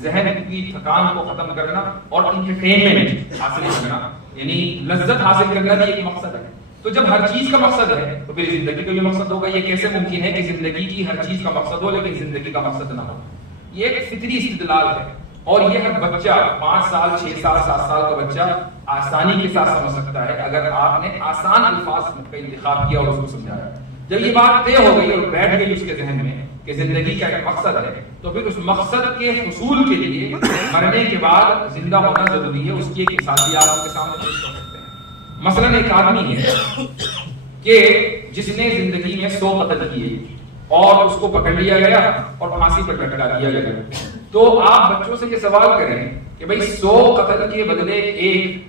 ذہن کی تھکان کو ختم کرنا اور انٹرٹینمنٹ حاصل کرنا, یعنی لذت حاصل کرنا بھی ایک مقصد ہے. تو جب ہر چیز کا مقصد ہے تو پھر زندگی کا بھی مقصد ہوگا. یہ کیسے ممکن ہے کہ زندگی کی ہر چیز کا مقصد ہو لیکن زندگی کا مقصد نہ ہو؟ یہ ایک فطری استدلال ہے, اور یہ ہر بچہ 5 سال 6 سال 7 سال کا بچہ آسانی کے ساتھ سمجھ سکتا ہے اگر آپ نے آسان الفاظ کا انتخاب کیا اور اس کو سمجھایا. جب یہ بات طے ہو گئی اور بیٹھ گئی اس کے ذہن میں کہ زندگی کا ایک مقصد ہے, تو پھر اس مقصد کے حصول کے لیے مرنے کے بعد زندہ ہونا ضروری ہے. اس کی ایک مثال بھی آپ کے سامنے پیش کر سکتے ہیں. مثلاً ایک آدمی ہے کہ جس نے زندگی میں 100 قتل کیے اور اس کو پکڑ لیا گیا اور پھانسی پر لٹکا دیا گیا. تو آپ بچوں سے یہ سوال کریں کہ بھئی 100 قتل کے بدلے ایک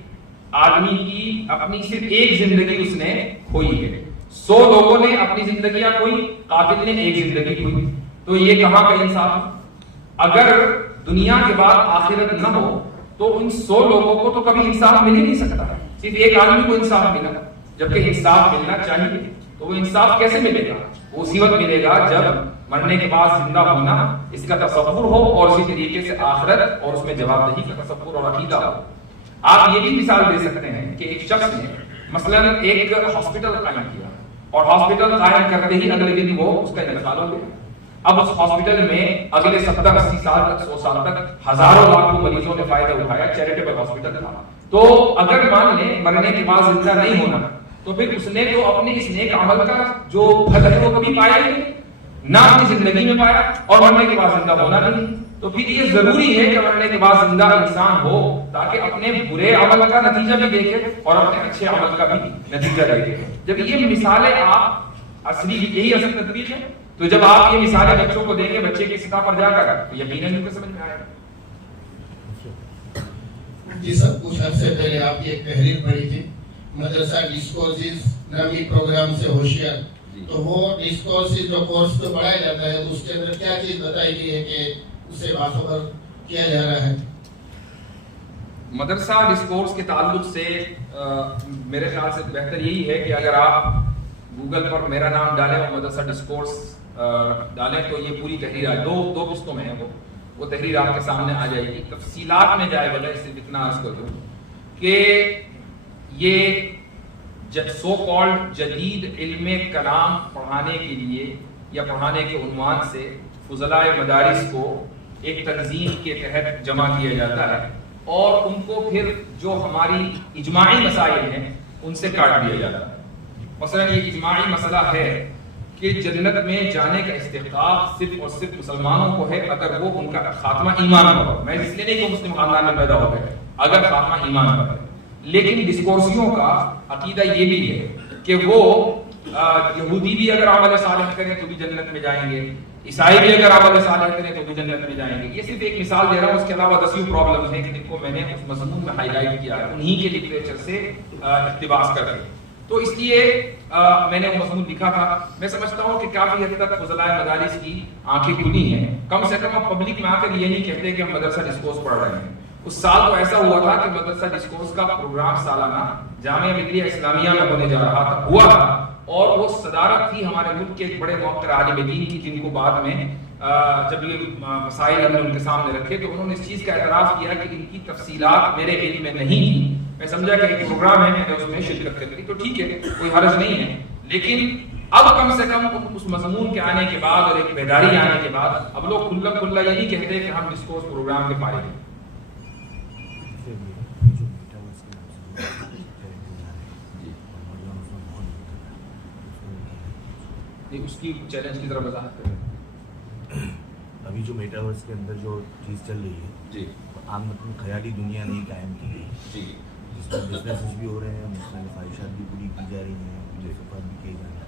آدمی کی اپنی صرف ایک زندگی اس نے کھوئی ہے. 100 لوگوں نے اپنی زندگیاں کھوئی, قاتل نے ایک زندگی کھوئی. تو یہ کہاں کا انصاف؟ اگر دنیا کے بعد آخرت نہ ہو تو ان 100 لوگوں کو تو کبھی انصاف مل ہی نہیں سکتا. صرف ایک آدمی کو انصاف ملا, جبکہ انصاف ملنا چاہیے. تو وہ انصاف کیسے ملے گا؟ وہ اسی وقت ملے گا جب مرنے کے بعد زندہ ہونا اس کا تصور ہو, اور اسی طریقے سے آخرت اور اس میں جواب دہی کا تصور اور عقیدہ ہو. آپ یہ بھی مثال دے سکتے ہیں کہ ایک شخص نے مثلا ایک ہاسپٹل قائم کیا, اور ہاسپٹل قائم کرتے ہی اگلے دن وہ اس کا انتقال ہو گیا. اب اس ہاسپٹل میں اگلے 70-80 سال تک 100 سال تک ہزاروں لاکھوں مریضوں نے فائدہ اٹھایا. چیریٹیبل ہاسپٹل تھا. تو اگر مان لیں مرنے کے بعد زندہ نہیں ہونا تو پھر اس نے تو اپنے اس نیک عمل کا جو پھل ہے وہ کبھی پایا ہی نہیں, نہ اپنی زندگی میں پایا, اور مرنے کے بعد زندہ ہونا نہیں. تو پھر یہ ضروری ہے کہ مرنے کے بعد زندہ انسان ہو تاکہ اپنے برے عمل کا نتیجہ بھی دیکھے اور اپنے اچھے عمل کا بھی نتیجہ دیکھے. جب یہ مثالیں آپ اصلی یہی اصل تطبیق ہے, تو جب آپ یہ مثالیں بچوں کو دیں گے بچے کی سطح پر جا کر تو یقیناً ان کو سمجھ میں آئے گا. جی سب کچھ عرصے پہلے آپ کی ایک تحریر پڑھی تھی, مدرسہ ڈسکورسز نامی پروگرام سے ہوشیار. تو وہ ڈسکورسز جو کورس پہ پڑھایا جاتا ہے تو اس کے اندر کیا چیز بتائی گئی ہے کہ اسے باخبر کیا جا رہا ہے؟ مدرسہ ڈسکورس کے تعلق سے میرے خیال سے بہتر یہی ہے کہ اگر آپ گوگل پر میرا نام ڈالیں اور مدرسہ ڈسکورس ڈالیں تو یہ پوری تحریر آئے. دو قسطوں میں ہے وہ تحریر آپ کے سامنے آ جائے گی. تفصیلات میں جائے بغیر صرف اتنا عرض کر دوں کہ یہ سو کالڈ جدید علم کلام پڑھانے کے لیے یا پڑھانے کے عنوان سے فضلاء مدارس کو ایک تنظیم کے تحت جمع کیا جاتا ہے, اور ان کو پھر جو ہماری اجماعی مسائل ہیں ان سے کاٹ دیا جاتا ہے. مثلا یہ اجماعی مسئلہ ہے کہ جنت میں جانے کا استحقاق صرف اور صرف مسلمانوں کو ہے اگر وہ ان کا خاتمہ ایمان پر ہو. میں اس لیے نہیں کہ مسلم خاندان میں پیدا ہو گئے, اگر خاتمہ ایمان پر ہے. لیکن ڈسکورسیوں کا عقیدہ یہ بھی ہے کہ وہ یہودی بھی اگر عمل صالح کریں تو بھی جنت میں جائیں گے, عیسائی بھی اگر عمل صالح کریں تو بھی جنت میں جائیں گے. یہ صرف ایک مثال دے رہا ہوں, اس کے علاوہ 10 پرابلمز ہیں کہ جن کو میں نے اس مضمون میں ہائی لائٹ کیا ہے انہی کے لٹریچر سے اقتباس کر کے. تو اس لیے میں نے وہ مضمون لکھا تھا. میں سمجھتا ہوں کہ کافی حد تک فضلاء مدارس کی آنکھیں کھلی ہیں. کم سے کم اب پبلک میں آ کر یہ نہیں کہتے کہ ہم مدرسہ ڈسکورس پڑھ رہے ہیں. اس سال تو ایسا ہوا تھا کہ مدرسہ ڈسکورس کا پروگرام سالانہ جامعہ ملیہ اسلامیہ میں ہونے جا رہا تھا, ہوا تھا, اور وہ صدارت تھی ہمارے ملک کے ایک بڑے موقر عالم دین کی, جن کو بعد میں جب یہ مسائل ہم نے ان کے سامنے رکھے تو انہوں نے اس چیز کا اعتراف کیا کہ ان کی تفصیلات میرے علم میں نہیں تھی. میں سمجھا کہ ایک پروگرام ہے, میں نے اس میں شرکت کر لی, تو ٹھیک ہے, کوئی حرج نہیں ہے. لیکن اب کم سے کم اس مضمون کے آنے کے بعد اور ایک بیداری آنے کے بعد اب لوگ کھلا یہ نہیں کہتے کہ ہم ڈسکورس پروگرام کے فارغ ہیں. اس کی چیلنج کی طرف وضاحت کریں. ابھی جو میٹاورس کے اندر جو چیز چل رہی ہے جی, عام مطلب خیالی دنیا نہیں قائم کی گئی جی, جس میں بزنس بھی ہو رہے ہیں, مختلف خواہشات بھی پوری کی جا رہی ہیں, صفات بھی کیے جا رہے ہیں.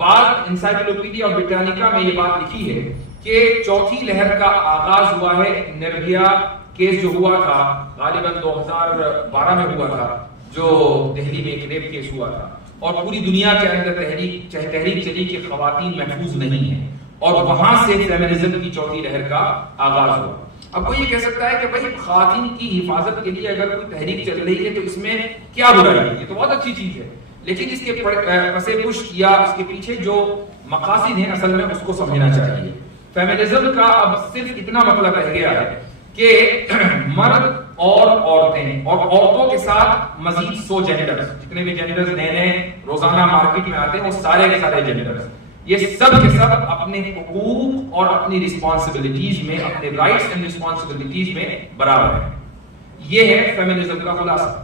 بعض انسائکلوپیڈیا برٹانیکا میں یہ بات لکھی ہے کہ چوتھی لہر کا آغاز ہوا ہے نربھیا کیس جو ہوا تھا غالباً 2012 میں ہوا تھا، جو دہلی میں ایک ریپ کیس ہوا تھا، اور پوری دنیا کے اندر تحریک چلی کہ خواتین محفوظ نہیں ہیں، اور وہاں سے فیمنزم کی چوتھی لہر کا آغاز ہوا۔ اب وہ یہ کہہ سکتا ہے کہ بھائی خواتین کی حفاظت کے لیے اگر کوئی تحریک چل رہی ہے تو اس میں کیا برائی ہے، یہ تو بہت اچھی چیز ہے، لیکن اس کے پس پشت یا اس کے پیچھے جو مقاصد ہیں اصل میں اس کو سمجھنا چاہیے۔ فیمنزم کا اب صرف اتنا مطلب رہ گیا ہے کہ مرد اور عورتیں اور عورتوں کے ساتھ مزید 100 جینڈرز، جتنے بھی جینڈرز نئے روزانہ مارکیٹ میں آتے ہیں وہ سارے کے سارے جینڈرز، یہ سب کے سب اپنے حقوق اور اپنی رسپانسبلٹیز میں، اپنے رائٹس اینڈ رسپانسبلٹیز میں برابر ہیں۔ یہ ہے فیمنزم کا خلاصہ،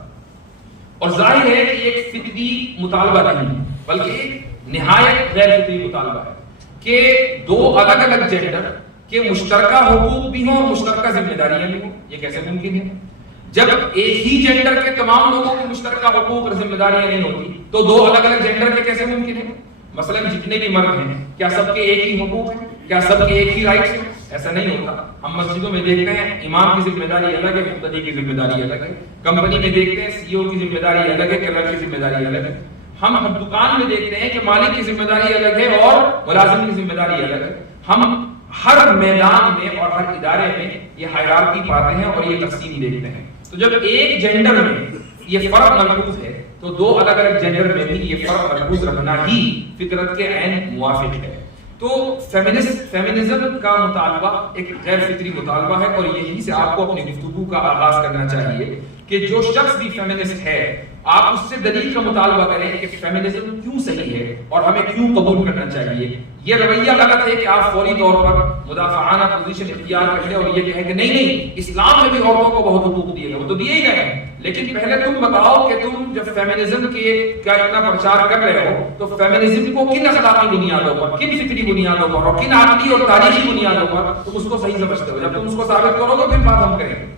اور ظاہر ہے کہ ایک فطری مطالبہ نہیں بلکہ ایک نہایت غیر فطری مطالبہ ہے کہ دو الگ الگ جینڈر کہ مشترکہ حقوق بھی ہوں، مشترکہ ذمہ داریاں بھی ہوں۔ یہ کیسے ممکن ہے؟ جب ایک ہی جینڈر کے تمام لوگوں کی مشترکہ حقوق اور ذمہ داریاں نہیں ہوتی تو دو الگ الگ جینڈر کے کیسے ممکن ہے؟ مثلا جتنے بھی مرد ہیں کیا سب کے ایک ہی حقوق ہیں؟ کیا سب کے ایک ہی رائٹس ہیں؟ ایسا نہیں ہوتا۔ ہم مسجدوں میں دیکھتے ہیں امام کی ذمہ داری الگ ہے، مقتدی کی ذمہ داری الگ ہے، کمپنی میں دیکھتے ہیں سی او کی ذمہ داری الگ ہے، کلرک کی ذمہ داری الگ ہے، ہم دکان میں دیکھتے ہیں کہ مالک کی ذمہ داری الگ ہے اور ملازم کی ذمہ داری الگ ہے۔ ہم ہر میدان میں اور ہر ادارے میں یہ ہائرارکی پاتے ہیں اور یہ تقسیم دیکھتے ہیں۔ تو جب ایک جینڈر میں یہ فرق ملحوظ ہے تو دو الگ الگ جینڈر میں بھی یہ فرق ملحوظ رکھنا ہی فطرت کے عین موافق ہے۔ تو فیمنزم کا مطالبہ ایک غیر فطری مطالبہ ہے، اور یہی سے آپ کو اپنی گفتگو کا آغاز کرنا چاہیے کہ جو شخص بھی فیمنسٹ ہے آپ اس سے دلیل کا مطالبہ کریں کہ فیمنزم کیوں صحیح ہے اور ہمیں کیوں قبول کرنا چاہیے۔ یہ رویہ غلط ہے کہ آپ فوری طور پر مدافعانہ پوزیشن اختیار کر لیں اور یہ کہیں کہ نہیں اسلام میں بھی عورتوں کو بہت حقوق دیے گئے، وہ تو دیے ہی گئے ہیں، لیکن پہلے تم بتاؤ کہ تم جب فیمنزم کا اتنا پرچار کر رہے ہو تو فیمنزم کو کن اخلاقی بنیادوں پر، کن فطری بنیادوں پر اور کن عقلی اور تاریخی بنیادوں پر تم اس کو صحیح سمجھتے ہو؟ جب تم اس کو ثابت کرو گے پھر بات ہم کریں گے۔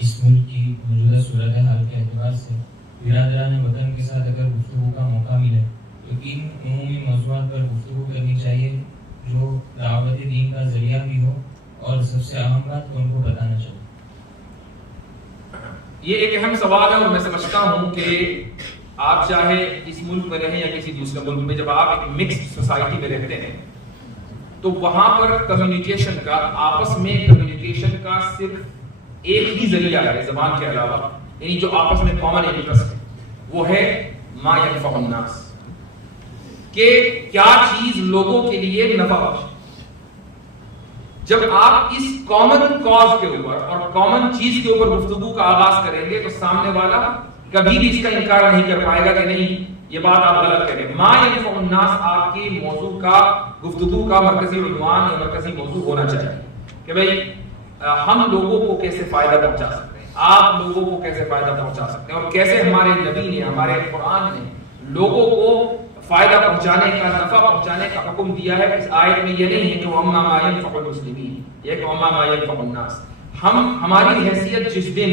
اس ملک کی موجودہ صورتحال کے اعتبار سے برادران وطن کے ساتھ اگر گفتگو کا موقع ملے تو کن عمومی موضوعات پر گفتگو کرنی چاہیے جو دعوت دین کا ذریعہ بھی ہو، اور سب سے اہم بات ان کو بتانا چاہوں؟ یہ ایک اہم سوال ہے، اور میں سمجھتا ہوں کہ آپ چاہے اس ملک میں رہیں یا کسی دوسرے ملک میں، جب آپ ایک مکسڈ سوسائٹی میں رہتے ہیں تو وہاں پر کمیونیکیشن کا، آپس میں کمیونیکیشن کا صرف ایک ہی ذریعہ ہے زبان کے علاوہ، یعنی جو آپس میں کامن انٹرسٹ ہے وہ ہے ما ينفع الناس، کہ کیا چیز لوگوں کے لیے نفع بخش۔ جب آپ اس کامن کاز کے اوپر اور کامن چیز کے اوپر گفتگو کا آغاز کریں گے تو سامنے والا کبھی بھی اس کا انکار نہیں کر پائے گا کہ نہیں یہ بات آپ غلط کہہ رہے ہیں۔ ما ينفع الناس آپ کی موضوع کا، گفتگو کا مرکزی عنوان یا مرکزی موضوع ہونا چاہیے کہ بھئی ہم لوگوں کو کیسے فائدہ پہنچا سکتے ہیں، آپ لوگوں کو کیسے فائدہ پہنچا سکتے ہیں، اور کیسے ہمارے نبی نے، ہمارے قرآن نے لوگوں کو فائدہ پہنچانے کا، نفع پہنچانے کا حکم دیا ہے۔ اس آیت میں یہ نہیں ہے کہ وَأَمَّا مَا يَنفَعُ الْمُسْلِمِينَ، یہ کہ وَأَمَّا مَا يَنفَعُ النَّاسِ۔ ہماری حیثیت جس دن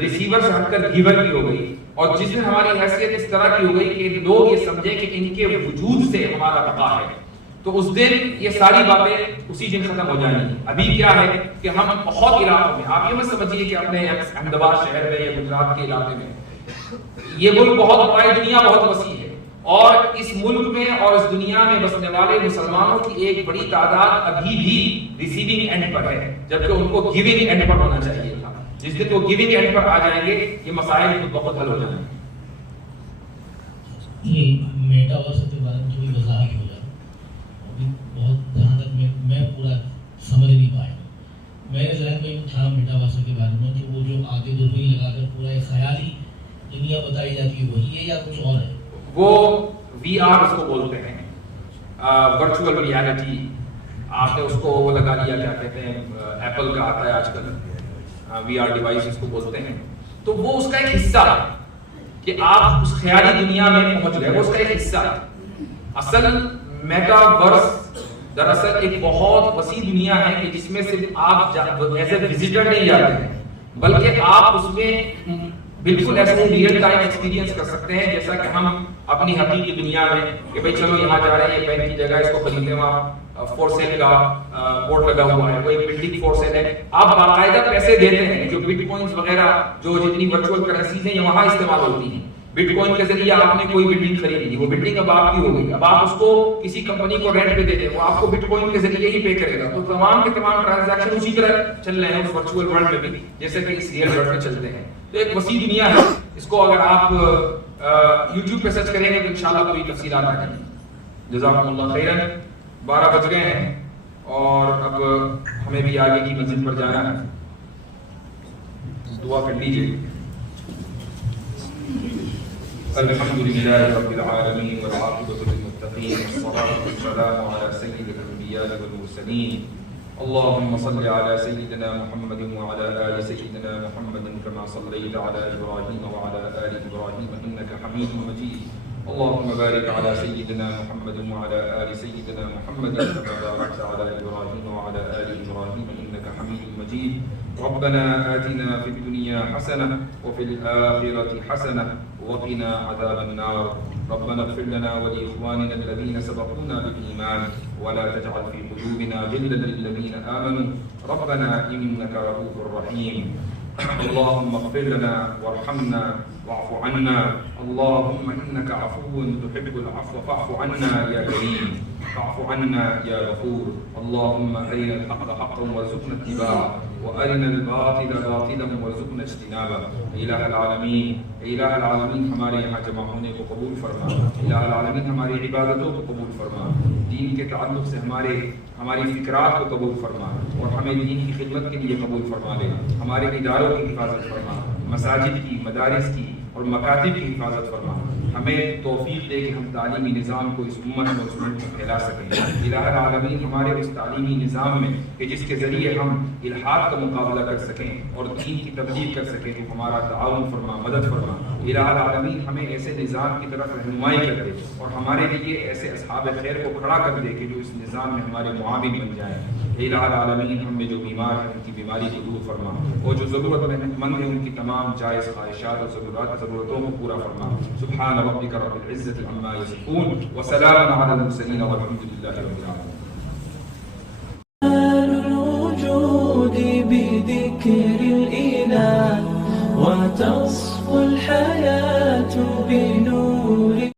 ریسیور سے ہٹ کر گیور کی ہو گئی، اور جس دن ہماری حیثیت اس طرح کی ہو گئی کہ لوگ یہ سمجھے کہ ان کے وجود سے ہمارا بقا ہے، تو اس دن یہ ساری باتیں اسی دن ختم ہو جائیں گی۔ ابھی کیا ہے کہ ہم بہت علاقوں میں، آپ یہ مت سمجھیے کہ اپنے احمد آباد شہر میں یا گجرات کے علاقے میں، یہ ملک بہت بڑا، دنیا بہت وسیع ہے، اور اس ملک میں اور اس دنیا میں بسنے والے مسلمانوں کی ایک بڑی تعداد ابھی بھی ریسیونگ اینڈ پر ہے، جبکہ ان کو گیونگ اینڈ پر ہونا چاہیے تھا۔ جس دن وہ گیونگ اینڈ پر آ جائیں گے یہ مسائل خود بخود حل ہو جائیں گے۔ میٹاورس کے بارے میں تھوڑی وضاحت ہو جائے، بہت جہاں تک میں پورا سمجھ نہیں پایا، میرے ذہن میں تھا میٹاورس کے بارے میں کہ وہ جو آگے دوربین لگا کر پورا ایک خیالی دنیا بتائی جاتی ہے وہی ہے یا کچھ اور ہے؟ وہ وی آر اس کو بولتے ہیں، ورچوئل ریالٹی، آپ نے اس کو وہ لگا لیا، کیا کہتے ہیں ایپل کا آتا ہے آج کل وی آر ڈیوائس اس کو بولتے ہیں، تو وہ اس کا ایک حصہ ہے کہ آپ اس خیالی دنیا میں پہنچ گئے، وہ اس کا ایک حصہ ہے۔ اصل میٹاورس دراصل ایک بہت وسیع دنیا ہے کہ جس میں صرف آپ ایز اے وزٹر نہیں جاتے ہیں، بلکہ آپ اس میں بالکل ایسے ہی ریئل ٹائم ایکسپیرینس کر سکتے ہیں جیسا کہ ہم اپنی حقیقی دنیا میں کہ بھائی چلو یہاں جا رہے ہیں یہ بینک کی جگہ اس کو خریدنے وہاں فور سیل کا بورڈ لگا ہوا ہے, وہ ایک بلڈنگ فور سیل ہے, آپ باقاعدہ پیسے دیتے ہیں جو بٹ کوائنز وغیرہ جو جتنی ورچوئل کرنسیز ہیں یہ وہاں استعمال ہوتی ہیں. بٹ کوائن کے ذریعے آپ نے کوئی بلڈنگ خریدی نہیں, وہ بلڈنگ اب آپ کی ہو گئی, اب آپ اس کو کسی کمپنی کو رینٹ پہ دے دیں, وہ آپ کو بٹ کوائن کے ذریعے ہی پے کرے گا. تو تمام کے تمام ٹرانزیکشن اسی طرح چل رہے ہیں اس ورچوئل ورلڈ میں بھی جیسے کہ اس ریئل ورلڈ میں چلتے ہیں. تو ایک وسیع دنیا ہے, اس کو اگر آپ یوٹیوب پہ سرچ کریں گے تو انشاءاللہ پوری تفصیلات آ جائیں گی. جزاکم اللہ خیرا. 12 بج گئے ہیں اور اب ہمیں بھی آگے کی منزل پر جانا ہے. دعا کر لیجیے. الحمد لله رب العالمين والعاقبة للمتقين والصلاة والسلام على سيد الأنبياء والمرسلين. اللهم صل على سيدنا محمد وعلى آل سيدنا محمد كما صليت على إبراهيم وعلى آل إبراهيم إنك حميد مجيد. اللهم بارك على سيدنا محمد وعلى آل سيدنا محمد كما باركت على إبراهيم وعلى آل إبراهيم إنك حميد مجيد. ربنا آتنا في الدنيا حسنة وفي الآخرة حسنة وقنا عذاب النار. ربنا اغفر لنا ولإخواننا الذين سبقونا بالإيمان ولا تجعل في قلوبنا غلا للذين آمنوا ربنا إنك رؤوف رحيم. اللهم اغفر لنا وارحمنا واعف عنا. اللهم إنك عفو تحب العفو فاعف عنا يا كريم. فاعف عنا يا غفور. اللهم أرنا الحق حقا وارزقنا اتباعه وأرنا الباطل باطلا وارزقنا اجتنابه. الہ العالمین, الہ العالمین ہمارے یہاں جمع ہونے کو قبول فرما. الہ العالمین ہماری عبادتوں کو قبول فرما. دین کے تعلق سے ہماری فکرات کو قبول فرما اور ہمیں دین کی خدمت کے لیے قبول فرما لے. ہمارے اداروں کی حفاظت فرما, مساجد کی, مدارس کی اور مکاتب کی حفاظت فرما. ہمیں توفیق دے کہ ہم تعلیمی نظام کو اس امت میں اس ملک میں پھیلا سکیں. الہ العالمین ہمارے اس تعلیمی نظام میں کہ جس کے ذریعے ہم الحاد کا مقابلہ کر سکیں اور دین کی تبلیغ کر سکیں تو ہمارا تعاون فرما, مدد فرما. الہ العالمین ہمیں ایسے نظام کی طرف رہنمائی کر دے اور ہمارے لیے ایسے اصحاب خیر کو کھڑا کر دے کہ جو اس نظام میں ہمارے معاون بن جائیں. الہ العالمین ہم میں جو بیمار ہیں ان کی بیماری کو دور فرما اور جو ضرورت مند ہیں ان کی تمام جائز خواہشات اور ضرورتوں کو پورا فرما. سبحان ربک رب العزت عما یصفون وسلام علی المرسلین والحمد للہ رب العالمین. الوجود بذكر الإله وتصفو الحياة